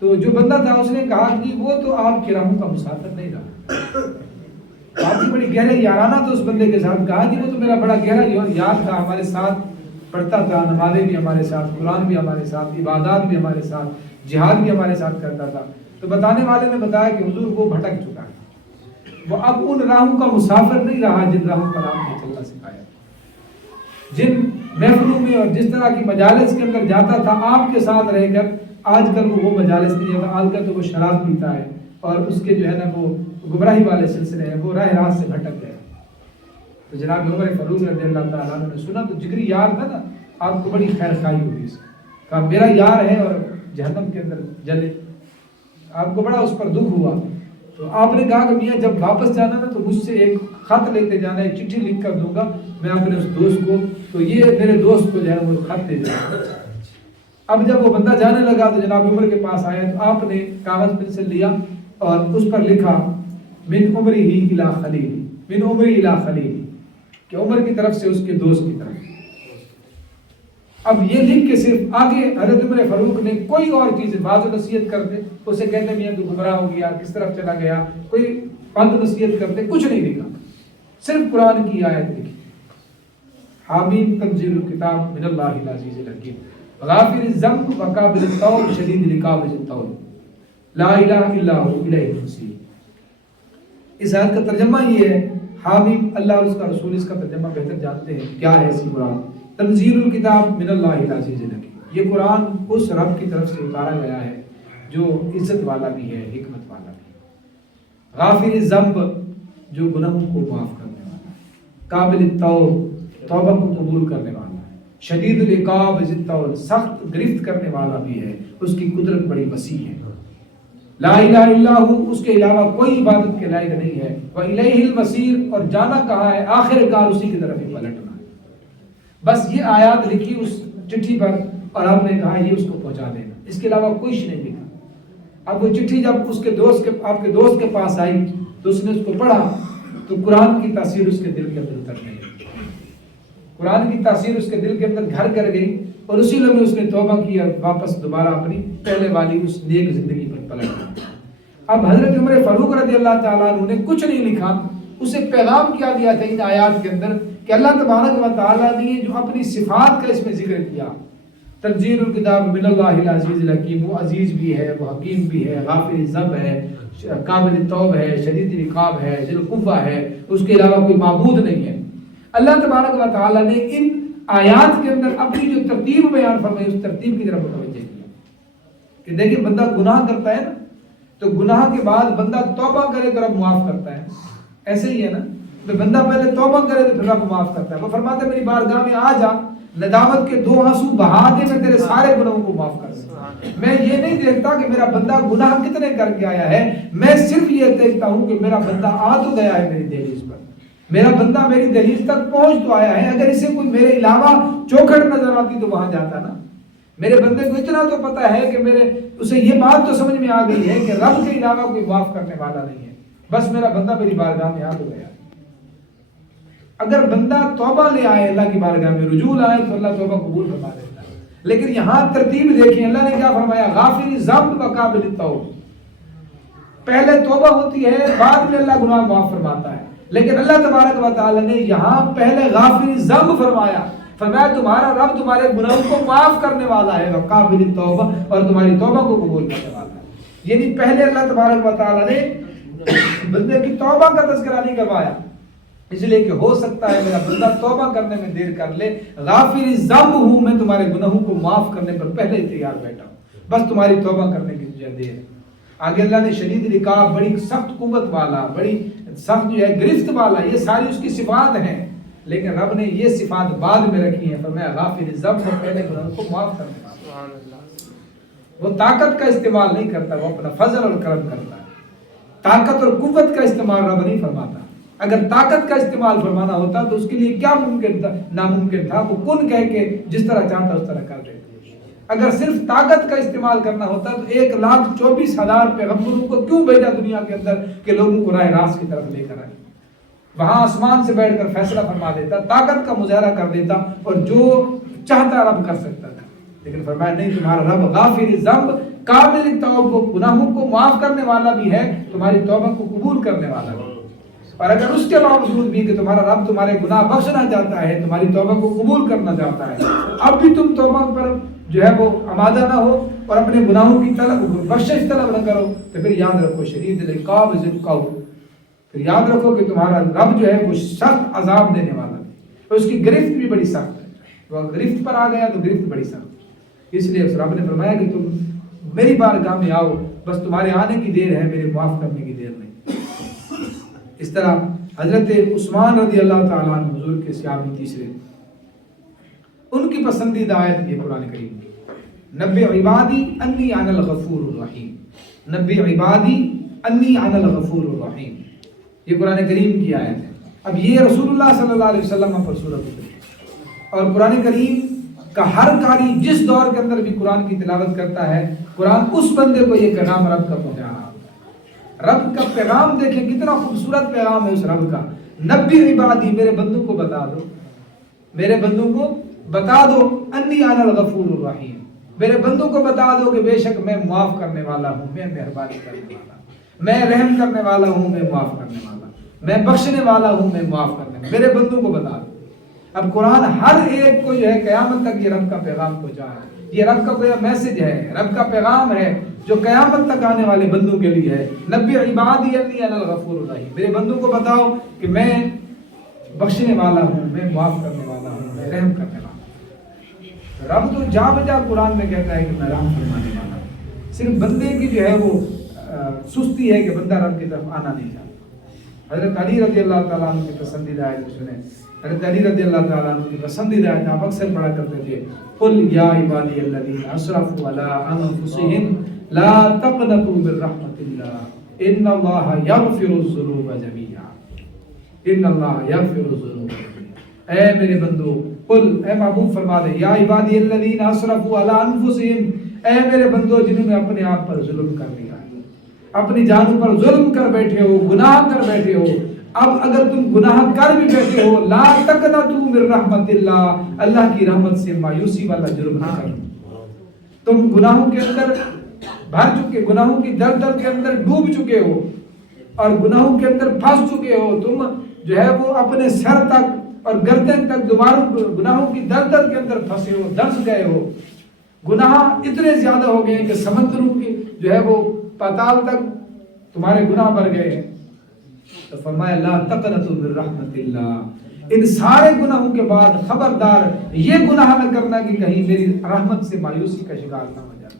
تو جو بندہ تھا اس نے کہا کہ وہ تو آپ کی راہوں کا مسافر نہیں رہا۔ آپ کی بڑی گہرا یارانہ تو اس بندے کے ساتھ، کہا کہ وہ تو میرا بڑا گہرا یار تھا، ہمارے ساتھ پڑھتا تھا، نمازیں بھی ہمارے ساتھ، قرآن بھی ہمارے ساتھ، عبادات بھی ہمارے ساتھ، جہاد بھی ہمارے ساتھ کرتا تھا۔ تو بتانے والے نے بتایا کہ حضور وہ بھٹک چکا ہے، وہ اب ان راہوں کا مسافر نہیں رہا جن راہوں پر آپ نے چلنا سکھایا، جن محفلوں میں اور جس طرح کی مجالس کے اندر جاتا تھا آپ کے ساتھ رہ کر، آج کل وہ مجالس نہیں جاتا، آج کل تو وہ شراب پیتا ہے اور اس کے جو ہے نا وہ گمراہی والے سلسلے ہیں، وہ راہ راست سے بھٹک گئے۔ تو جناب عمر فاروق رضی اللہ تعالیٰ عنہ نے سنا، تو جگری یار تھا نا، آپ کو بڑی خیر خواہی ہوئی اس کی، کہا میرا یار ہے اور جہنم کے اندر جلے، آپ کو بڑا اس پر دکھ ہوا۔ تو آپ نے کہا کہ میاں جب واپس جانا نا تو مجھ سے ایک خط لیتے جانا، ایک چٹھی لکھ کر دوں گا میں اپنے اس دوست کو، تو یہ میرے دوست کو جو ہے وہ خط دے دیں۔ اب جب وہ بندہ جانے لگا تو جناب عمر کے پاس آیا، تو آپ نے کاغذ پنسل لیا اور اس پر لکھا من عمری الی خلیل، من عمری الی خلیل، کہ عمر کی طرف سے اس کے دوست کی طرف۔ اب یہ لکھ کے صرف آگے حضرت عمر فاروق نے کوئی اور چیز بعض نصیحت کرتے، اسے کہتے میاں تو گمراہ ہو گیا، کس طرف چلا گیا، کوئی بند نصیحت کرتے، کچھ نہیں لکھا، صرف قرآن کی آیت لکھی، حامیم تنزیل الکتاب من اللہ العزیز الحکیم غافر الذنب وقابل التوب شدید العقاب ذی الطول لا الہ الا ہو الیہ المصیر۔ اس آیت کا ترجمہ یہ ہے، حامیم اللہ اور اس کا رسول اس کا ترجمہ بہتر جانتے ہیں کیا ہے اسی قرآن، تنزیل الکتاب من اللہ العزیز الحکیم، یہ قرآن اس رب کی طرف سے اتارا گیا ہے جو عزت والا بھی ہے، حکمت والا بھی ہے، غافر الذنب جو گناہوں کو معاف کرنے والا ہے، قابل التوب توبہ کو قبول کرنے والا ہے، شدید العقاب ذی الطول سخت گرفت کرنے والا بھی ہے، اس کی قدرت بڑی وسیع ہے، لا الہ الا ہو اس کے علاوہ کوئی عبادت کے لائق نہیں ہے، وإلیہ المصیر اور جانا کہاں ہے، آخر کار اسی کی طرف ہی پلٹنا ہے۔ بس یہ آیات لکھی اس چٹھی پر اور آپ نے کہا یہ اس کو پہنچا دینا، اس کے علاوہ کچھ نہیں لکھا۔ اب وہ چٹھی جب اس کے دوست آپ کے دوست کے پاس آئی تو اس نے اس کو پڑھا تو قرآن کی تاثیر اس کے دل کے اندر اتر گئی، قرآن کی تاثیر اس کے دل کے اندر گھر کر گئی اور اسی لمحے اس نے توبہ کی اور واپس دوبارہ اپنی پہلے والی اس نیک زندگی پر پلٹ گیا۔ اب حضرت عمر فاروق رضی اللہ تعالیٰ عنہ نے کچھ نہیں لکھا، اسے پیغام کیا دیا تھا ان آیات کے اندر کہ اللہ تبارک و تعالیٰ نے جو اپنی صفات کا اس میں ذکر کیا، تنزیل الکتاب من اللہ العزیز الحکیم، وہ عزیز بھی ہے، وہ حکیم بھی ہے، غافر الذنب ہے، قابل توب ہے، شدید العقاب ہے، ذی القوہ ہے، اس کے علاوہ کوئی معبود نہیں ہے۔ اللہ تبارک و تعالیٰ نے ان آیات کے اندر اپنی جو ترتیب بیان فرمائی اس ترتیب کی طرف متوجہ کیا کہ دیکھیں بندہ گناہ کرتا ہے نا تو گناہ کے بعد بندہ توبہ کرے تو رب معاف کرتا ہے، ایسے ہی ہے نا، تو بندہ پہلے توبہ کرے تو پھر رب معاف کرتا ہے۔ وہ فرماتے ہیں میری بارگاہ میں آ جا، ندامت کے 2 آنسو بہا دے، میں تیرے سارے گناہوں کو معاف کر دوں۔ میں یہ نہیں دیکھتا کہ میرا بندہ گناہ کتنے کر کے آیا ہے، میں صرف یہ دیکھتا ہوں کہ میرا بندہ آ تو گیا ہے میری دہلیز پر، میرا بندہ میری دہلیز تک پہنچ تو آیا ہے۔ اگر اسے کوئی میرے علاوہ چوکھٹ نظر آتی تو وہاں جاتا نا۔ میرے بندے کو اتنا تو پتا ہے کہ اسے یہ بات تو سمجھ میں آ گئی ہے کہ رب کے علاوہ کوئی معاف کرنے والا نہیں ہے، بس میرا بندہ میری بارگاہ میں آ تو گیا۔ اگر بندہ توبہ لے آئے اللہ کی بارگاہ میں، رجوع لائے تو اللہ توبہ قبول فرما دیتا ہے۔ لیکن یہاں ترتیب دیکھیں، اللہ نے کیا فرمایا؟ غافر الذنب و قابل التوب، پہلے توبہ ہوتی ہے بعد میں اللہ گناہ معاف فرماتا ہے۔ لیکن اللہ تبارک و تعالی نے یہاں پہلے غافر الذنب فرمایا تمہارا رب تمہارے گناہوں کو معاف کرنے والا ہے، وقابل التوبہ، اور تمہاری توبہ کو قبول کرنے والا ہے۔ یعنی پہلے اللہ تبارک و تعالی نے بندے کی توبہ کا تذکرہ نہیں کروایا، اس لیے کہ ہو سکتا ہے میرا بندہ توبہ کرنے میں دیر کر لے۔ غافر الذنب ہوں، میں تمہارے گناہوں کو معاف کرنے پر پہلے ہی تیار بیٹھا ہوں، بس تمہاری توبہ کرنے کی مجھے دیر ہے۔ آگے اللہ نے شدید العقاب، بڑی سخت قوت والا، بڑی سخت جو ہے گرفت والا، یہ ساری اس کی صفات ہیں، لیکن رب نے یہ صفات بعد میں رکھی ہیں۔ فرمایا غافر الذنب، اور پہلے گناہوں کو معاف کرنے والا۔ وہ طاقت کا استعمال نہیں کرتا، وہ اپنا فضل اور کرم کرتا ہے۔ طاقت اور قوت کا استعمال رب نہیں فرماتا۔ اگر طاقت کا استعمال فرمانا ہوتا تو اس کے لیے کیا ممکن تھا؟ ناممکن تھا، وہ کن کہہ کے جس طرح چاہتا اس طرح کر دیتا۔ اگر صرف طاقت کا استعمال کرنا ہوتا تو 1,24,000 پیغمبروں کو کیوں بھیجا دنیا کے اندر کہ لوگوں کو راہ راست کی طرف لے کر آئے؟ وہاں آسمان سے بیٹھ کر فیصلہ فرما دیتا، طاقت کا مظاہرہ کر دیتا، اور جو چاہتا رب کر سکتا تھا۔ لیکن فرمایا نہیں، تمہارا رب غافر الذنب، قابل التوب، گناہوں کو معاف کرنے والا بھی ہے، تمہاری توبہ کو قبول کرنے والا بھی۔ اور اگر اس کے باوجود بھی کہ تمہارا رب تمہارے گناہ بخشنا چاہتا ہے، تمہاری توبہ کو قبول کرنا چاہتا ہے، اب بھی تم توبہ پر جو ہے وہ آمادہ نہ ہو اور اپنے گناہوں کی بخشش طلب نہ کرو، تو پھر یاد رکھو شدید العقاب ذی القوہ، پھر یاد رکھو کہ تمہارا رب جو ہے وہ سخت عذاب دینے والا ہے، اور اس کی گرفت بھی بڑی سخت ہے۔ وہ گرفت پر آ گیا تو گرفت بڑی سخت ہے۔ اس لیے اس رب نے فرمایا کہ تم میری بارگاہ میں آؤ، بس تمہارے آنے کی دیر ہے، میرے معاف کرنے کی دیر نہیں۔ اس طرح حضرت عثمان رضی اللہ تعالیٰ عنہ، حضور کے صحابی تیسرے، ان کی پسندیدہ آیت یہ قرآن کریم کی، نبی عبادی انی انا الغفور الرحیم، نبی عبادی انی انا الغفور الرحیم، یہ قرآن کریم کی آیت ہے۔ اب یہ رسول اللہ صلی اللہ علیہ وسلم پر صورت اتری، اور قرآن کریم کا ہر قاری جس دور کے اندر بھی قرآن کی تلاوت کرتا ہے، قرآن اس بندے کو یہ پیغام رب کا پہنچا رہا ہوتا ہے۔ رب کا پیغام دیکھیں کتنا خوبصورت پیغام ہے اس رب کا، نبی عبادی، میرے بندوں کو بتا دو، میرے بندوں کو بتا دو، انی انا الغفور الرحیم، میرے بندوں کو بتا دو کہ بے شک میں معاف کرنے والا ہوں، میں مہربانی کرنے والا ہوں، میں رحم کرنے والا ہوں، میں معاف کرنے والا ہوں، میں بخشنے والا ہوں، میں معاف کرنے والا ہوں، میرے بندوں کو بتا دو۔ اب قرآن ہر ایک کو جو ہے قیامت تک یہ رب کا پیغام پہنچا ہے، یہ رب کا کوئی میسج ہے، رب کا پیغام ہے جو قیامت تک آنے والے بندوں کے لیے ہے۔ نبی عبادی انی انا الغفور الرحیم، میرے بندوں کو بتاؤ کہ میں بخشنے والا ہوں، میں معاف کرنے والا ہوں، میں رحم کرنے والا ہوں۔ رب تو جا بجا قرآن میں کہتا ہے کہ میں رحم فرمانے والا ہوں، صرف بندے کی جو ہے وہ سستی ہے کہ بندہ رب کی طرف آنا نہیں چاہتا۔ حضرت علی رضی اللہ تعالیٰ عنہ کی پسندیدہ آیت سنیں، حضرت علی رضی اللہ تعالیٰ عنہ کی پسندیدہ آیت آپ اکثر پڑھا کرتے تھے، قل یا عبادی الذین اسرفوا علی انفسہم لا تقنطوا من رحمت اللہ ان اللہ یغفر الذنوب جميعا، ان اللہ یغفر الذنوب جميعا۔ اے میرے بندو، قل، اے محبوب فرما دے، یا عبادی الذین اسرفوا علی انفسہم، اے میرے بندو جنہوں نے اپنے آپ پر ظلم کر لیا ہے، اپنی جانوں پر ظلم کر بیٹھے ہو، گناہ کر بیٹھے ہو، اب اگر تم گناہ کر بھی بیٹھے ہو، لا تقنطوا من رحمت اللہ، اللہ کی رحمت سے مایوسی والا جرم نہ کرو۔ تم گناہوں کے اندر بھر چکے، گناہوں کی دلدل کے اندر ڈوب چکے ہو اور گناہوں کے اندر پھنس چکے ہو، تم جو ہے وہ اپنے سر تک اور گردن تک دوبارہ گناہوں کی دلدل کے اندر پھنسے ہو، دھنس گئے ہو، گناہ اتنے زیادہ ہو گئے ہیں کہ سمندروں کے جو ہے وہ پاتال تک تمہارے گناہ بڑھ گئے ہیں. تو فرمایا لا تقنطوا من رحمت اللہ، ان سارے گناہوں کے بعد خبردار یہ گناہ نہ کرنا کہ کہیں میری رحمت سے مایوسی کا شکار نہ ہو جائے،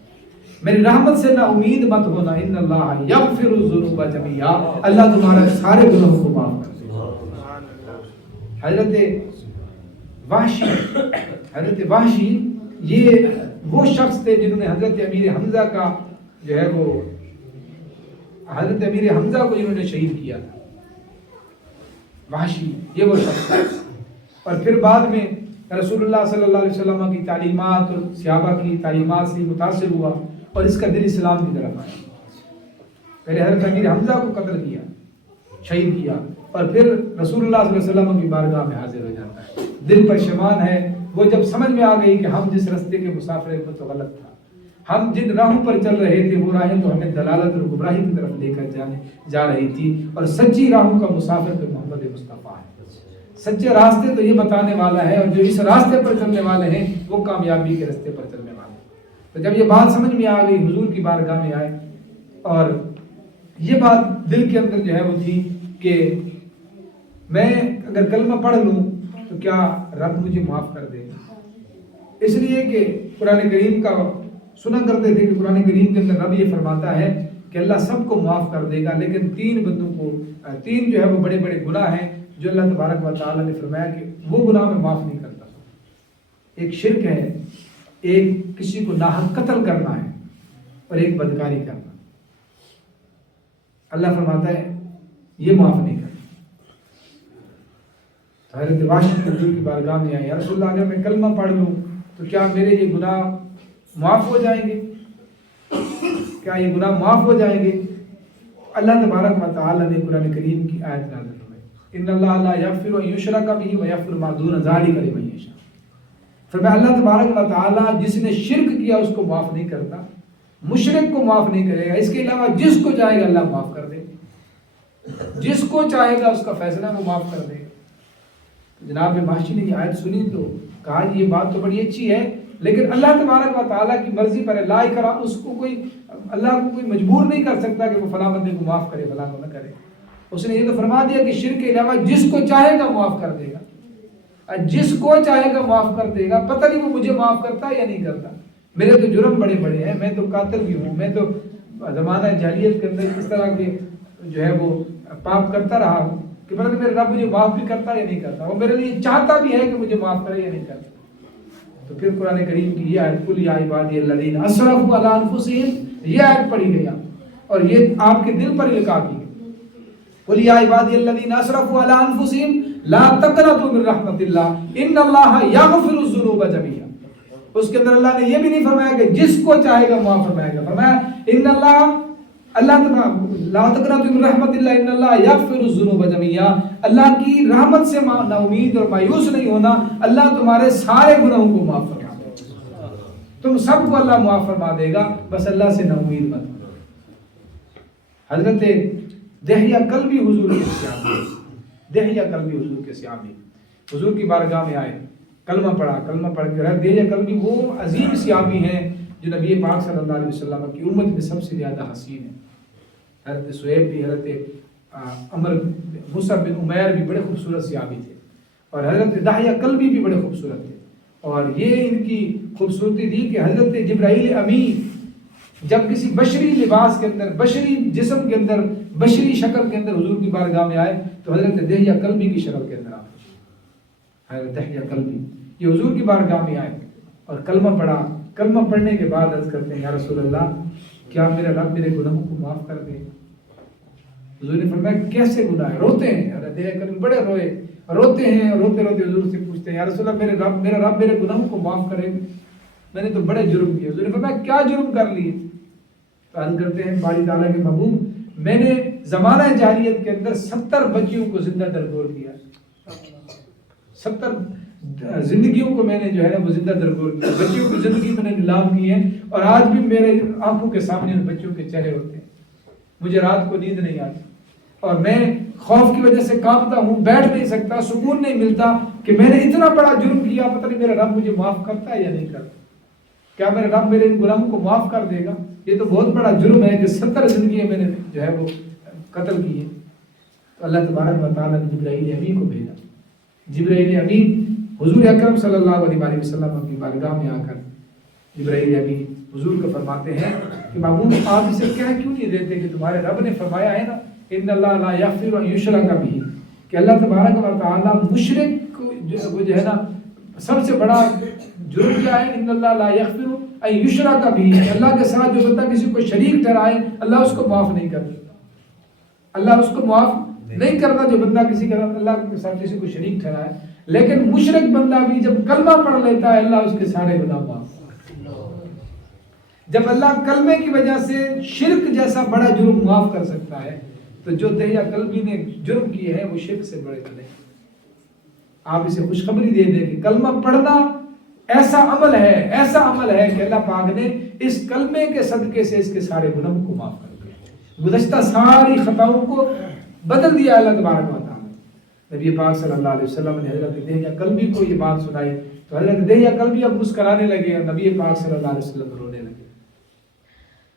میری رحمت سے نا امید مت ہونا. ان اللہ یغفر الذنوب جميعا، اللہ تمہارے سارے گناہوں کو معاف کر دے گا. حضرت وحشی یہ وہ شخص تھے جنہوں نے حضرت امیر حمزہ کا جو ہے وہ حضرت امیر حمزہ کو جنہوں نے شہید کیا تھا. وحشی یہ وہ شخص تھا. اور پھر بعد میں رسول اللہ صلی اللہ علیہ وسلم کی تعلیمات اور صحابہ کی تعلیمات سے متاثر ہوا اور اس کا دل اسلام کی طرف آیا. پہلے حضرت امیر حمزہ کو قتل کیا، شہید کیا، اور پھر رسول اللہ صلی اللہ علیہ وسلم کی بارگاہ میں حاضر ہو جاتا ہے. دل پشیمان ہے. وہ جب سمجھ میں آ گئی کہ ہم جس راستے کے مسافر ہیں وہ تو غلط تھا، ہم جن راہوں پر چل رہے تھے وہ راہیں تو ہمیں دلالت اور گمراہی کی طرف لے کر جا رہی تھی، اور سچی راہوں کا مسافر تو محمد مصطفیٰ ہے. سچے راستے تو یہ بتانے والا ہے، اور جو اس راستے پر چلنے والے ہیں وہ کامیابی کے راستے پر چلنے والے ہیں. تو جب یہ بات سمجھ میں آ گئی حضور کی بارگاہ میں آئے، اور یہ بات دل کے اندر جو ہے وہ تھی کہ میں اگر کلمہ پڑھ لوں تو کیا رب مجھے معاف کر دے. اس لیے کہ قرآن کریم کا سنا کرتے تھے کہ قرآن کریم کے اندر رب یہ فرماتا ہے کہ اللہ سب کو معاف کر دے گا، لیکن تین بندوں کو، تین جو ہے وہ بڑے بڑے گناہ ہیں جو اللہ تبارک و تعالیٰ نے فرمایا کہ وہ گناہ میں معاف نہیں کرتا. ایک شرک ہے، ایک کسی کو ناحق قتل کرنا ہے، اور ایک بدکاری کرنا. اللہ فرماتا ہے یہ معاف نہیں کرتا. حضرت وحشی حضور کی بارگاہ میں آئے، یا رسول اللہ اگر میں کلمہ پڑھ لوں تو کیا میرے یہ گناہ معاف ہو جائیں گے؟ کیا یہ گناہ معاف ہو جائیں گے؟ اللہ تبارک و تعالی نے قرآن کریم کی آیت نازل فرمائی، ان اللہ لا یغفر ان یشرک بہ ویغفر ما دون ذلک لمن یشاء. فرمایا اللہ تبارک و تعالی جس نے شرک کیا اس کو معاف نہیں کرتا، مشرک کو معاف نہیں کرے گا، اس کے علاوہ جس کو چاہے گا اللہ معاف کر دے گا، جس کو چاہے گا اس کا فیصلہ وہ معاف کر دے گا. جناب وحشی نے یہ آیت سنی تو کہا یہ بات تو بڑی اچھی ہے، لیکن اللہ تبارک و تعالیٰ کی مرضی پر لا اکراہ، اس کو کوئی اللہ کو کوئی مجبور نہیں کر سکتا کہ وہ فلاں بندے کو معاف کرے فلاں کو نہ کرے. اس نے یہ تو فرما دیا کہ شرک کے علاوہ جس کو چاہے گا معاف کر دے گا، جس کو چاہے گا معاف کر دے گا. پتہ نہیں وہ مجھے معاف کرتا ہے یا نہیں کرتا، میرے تو جرم بڑے بڑے ہیں، میں تو قاتل بھی ہوں، میں تو زمانہ جاہلیت کے اندر اس طرح کے جو ہے وہ پاپ کرتا رہا ہوں کہ پتہ نہیں میرا رب مجھے معاف بھی کرتا ہے یا نہیں کرتا، وہ میرے لیے چاہتا بھی ہے کہ مجھے معاف کرے یا نہیں کرتا. تو پھر قرآن کریم کی یہ آیت قل یا عبادی الذین اسرفوا علی انفسہم یہ آیت پڑھی گئی اور یہ آپ کے دل پر القاء کی گئی. قل یا عبادی الذین اسرفوا علی انفسہم لا تقنطوا من رحمت اللہ ان اللہ یغفر الذنوب جميعا. اس کے اندر اللہ نے یہ بھی نہیں فرمایا کہ جس کو چاہے گا معاف فرمائے گا، فرمایا ان اللہ لا تقنطوا من رحمت اللہ ان اللہ یغفر الذنوب جميعا. اللہ کی رحمت سے نا امید اور مایوس نہیں ہونا، اللہ تمہارے سارے گناہوں کو معاف فرما دے گا، تم سب کو اللہ معاف فرما دے گا، بس اللہ سے نا امید مت کرو. حضرت دحیہ کلبی حضور کے صحابی، دحیہ کلبی حضور کے صحابی حضور کی بارگاہ میں آئے، کلمہ پڑھا، کلمہ پڑھ کے دحیہ کلبی وہ عظیم صحابی ہیں جو نبی پاک صلی اللہ علیہ وسلم کی امت میں سب سے زیادہ حسین ہیں. حضرت سہیب بھی، حضرت عمر مصعب بن عمیر بھی بڑے خوبصورت صحابی تھے، اور حضرت دحیہ کلبی بھی بڑے خوبصورت تھے. اور یہ ان کی خوبصورتی تھی کہ حضرت جبرائیل امین جب کسی بشری لباس کے اندر، بشری جسم کے اندر، بشری شکل کے اندر حضور کی بارگاہ میں آئے تو حضرت دحیہ کلبی کی شکل کے اندر آئے. حضرت دحیہ کلبی یہ حضور کی بارگاہ میں آئے اور کلمہ پڑھا. کلمہ پڑھنے کے بعد عرض کرتے ہیں یا رسول اللہ کیا میرا رب میرے گناہوں کو معاف کر دے. حضور نے فرمایا کیسے گناہ ہے؟ روتے ہیں. حضرت دحیہ کلبی بڑے روتے ہیں، روتے روتے حضور سے پوچھتے ہیں یا رسول اللہ میرا رب میرے گناہوں کو معاف کرے، میں نے تو بڑے جرم کیے. حضور نے فرمایا کیا جرم کر لیے؟ تو عرض کرتے ہیں باری تعالیٰ کے محبوب میں نے زمانہ جاہلیت کے اندر 70 بچیوں کو زندہ درگور کیا، 70 زندگیوں کو میں نے جو ہے نا وہ زندہ درگور کیا، بچیوں کی زندگی میں نے نیلام کی ہے، اور آج بھی میرے آنکھوں کے سامنے ان بچوں کے چہرے ہوتے ہیں. مجھے رات کو نیند نہیں آتی اور میں خوف کی وجہ سے کانپتا ہوں، بیٹھ نہیں سکتا، سکون نہیں ملتا کہ میں نے اتنا بڑا جرم کیا، پتہ نہیں میرا رب مجھے معاف کرتا ہے یا نہیں کرتا. کیا میرے رب میرے ان گناہوں کو معاف کر دے گا؟ یہ تو بہت بڑا جرم ہے کہ 70 زندگیاں میں نے جو ہے وہ قتل کی ہے۔ تو اللہ تبارک و تعالیٰ نے جبرائیل امین کو بھیجا۔ جبرائیل امین حضور اکرم صلی اللہ علیہ وسلم کی بارگاہ میں آ کر جبرائیل امین حضور کو فرماتے ہیں کہ محبوب آپ اسے کہہ کیوں نہیں دیتے کہ تمہارے رب نے فرمایا ہے نا ان اللہ لا یغفر ان یشرک بہ، کہ اللہ تبارک و تعالیٰ مشرک کو جو ہے نا سب سے بڑا جرم کیا ہے؟ ان اللہ لا یغفر ان یشرک بہ، اللہ کے ساتھ جو بندہ کسی کو شریک ٹھہرائے اللہ اس کو معاف نہیں کرتا، اللہ اس کو معاف نہیں کرتا جو بندہ کسی کا اللہ کے ساتھ کسی کو شریک ٹھہرائے۔ لیکن مشرک بندہ بھی جب کلمہ پڑھ لیتا ہے اللہ اس کے سارے گناہ معاف۔ جب اللہ کلمے کی وجہ سے شرک جیسا بڑا جرم معاف کر سکتا ہے تو جو دہیا قلبی نے جرم کی ہے وہ شرک سے بڑے نہیں۔ آپ اسے خوشخبری دے دیں کہ کلمہ پڑھنا ایسا عمل ہے کہ اللہ پاک نے اس کلمے کے صدقے سے اس کے سارے گناہوں کو معاف کر دیا، گزشتہ ساری خطاؤں کو بدل دیا اللہ تبارک و تعالیٰ۔ نبی پاک صلی اللہ علیہ وسلم نے حضرت دہیا قلبی کو یہ بات سنائی تو حضرت دہیا قلبی اب مسکرانے لگے اور نبی پاک صلی اللہ علیہ وسلم رونے لگے۔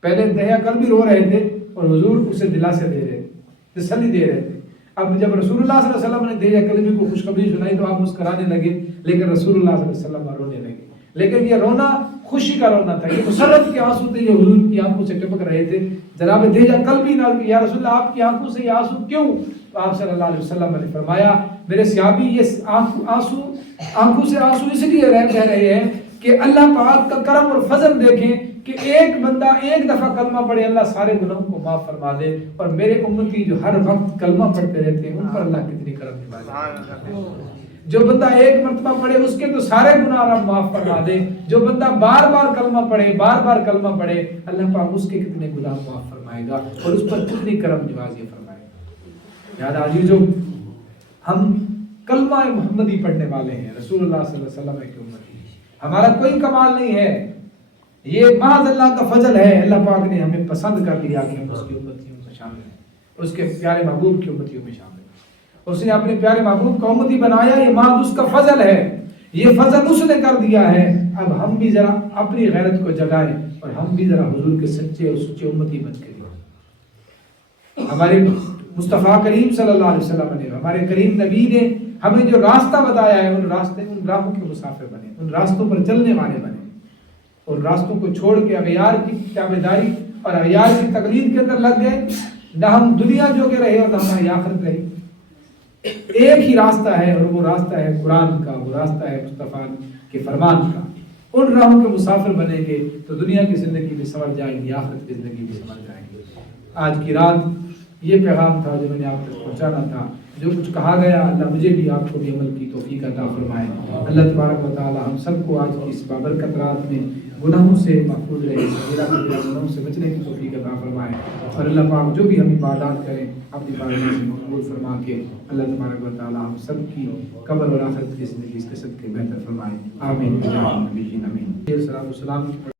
پہلے دہیا قلبی رو رہے تھے اور حضور اسے دلاسے دے رہے تھے، تسلی دے رہے تھے۔ اب جب رسول اللہ صلی اللہ علیہ وسلم نے دہیا قلبی کو خوشخبری سنائی تو آپ مسکرانے لگے، لیکن رسول اللہ صلی اللہ علیہ وسلم رونے لگے۔ لیکن یہ رونا خوشی کا رونا تھا، یہ مسرت کے آنسو تھے، یہ حضور کی آنکھوں سے ٹپک رہے تھے۔ جناب دہیا قلبی نہ یا رسول اللہ آپ کی آنکھوں سے یہ آنسو کیوں؟ تو آپ صلی اللہ علیہ وسلم نے فرمایا میرے صحابی یہ آنسو آنکھوں سے آنسو اس لیے بہ رہے ہیں کہ اللہ پاک کا کرم اور فضل دیکھیں کہ ایک بندہ ایک دفعہ کلمہ پڑھے اللہ سارے گناہوں کو معاف فرما دے، اور میرے امتی جو ہر وقت کلمہ پڑھتے رہتے ہیں ان پر اللہ کتنی کرم نوازے۔ جو بندہ ایک مرتبہ پڑھے اس کے تو سارے گناہ اللہ معاف فرما دے، جو بندہ بار بار کلمہ پڑھے اللہ پاک اس کے کتنے گناہ معاف فرمائے گا اور اس پر کتنی کرم نوازی فرمائے گا۔ یاد عزیزو، ہم کلمہ محمدی پڑھنے والے ہیں، رسول اللہ صلی اللہ علیہ وسلم کی امتی، ہمارا کوئی کمال نہیں ہے، یہ محض اللہ کا فضل ہے۔ اللہ پاک نے ہمیں پسند کر لیا کہ ہم اس کی امتیوں میں شامل ہیں، اس کے پیارے محبوب کی امتیوں میں شامل ہیں۔ اس نے اپنے پیارے محبوب کو امتی بنایا، یہ محض اس کا فضل ہے، یہ فضل اس نے کر دیا ہے۔ اب ہم بھی ذرا اپنی غیرت کو جگائیں اور ہم بھی ذرا حضور کے سچے اور سچے امتی بن کے رہیں۔ ہمارے مصطفیٰ کریم صلی اللہ علیہ وسلم نے، ہمارے کریم نبی نے ہمیں جو راستہ بتایا ہے ان راہوں کے مسافر بنے، ان راستوں پر چلنے والے بنے، اور راستوں کو چھوڑ کے اغیار کی تابعداری اور اغیار کی تقلید کے اندر لگ گئے، نہ ہم دنیا جو کے رہے اور نہ ہماری آخرت رہی۔ ایک ہی راستہ ہے اور وہ راستہ ہے قرآن کا، وہ راستہ ہے مصطفیٰ کے فرمان کا۔ ان راہوں کے مسافر بنیں گے تو دنیا کی زندگی بھی سنور جائے گی، آخرت کی زندگی بھی سنور جائے گی۔ آج کی رات یہ پیغام تھا جو میں نے آپ تک پہنچانا تھا۔ جو کچھ کہا گیا اللہ مجھے بھی آپ کو بھی عمل کی توفیق عطا فرمائے۔ اللہ تبارک و تعالی ہم سب کو آج کی اس بابرکت رات میں گناہوں سے محفوظ رہے، صغیرہ کبیرہ گناہوں سے بچنے کی توفیق عطا فرمائے، اور اللہ پاک جو بھی ہم عبادات کریں اپنی بارگاہ سے مقبول فرما کے اللہ تبارک و تعالی ہم سب کی قبر اور آخرت کی زندگی اس کے صدقے بہتر فرمائے۔ آمین۔ آمین۔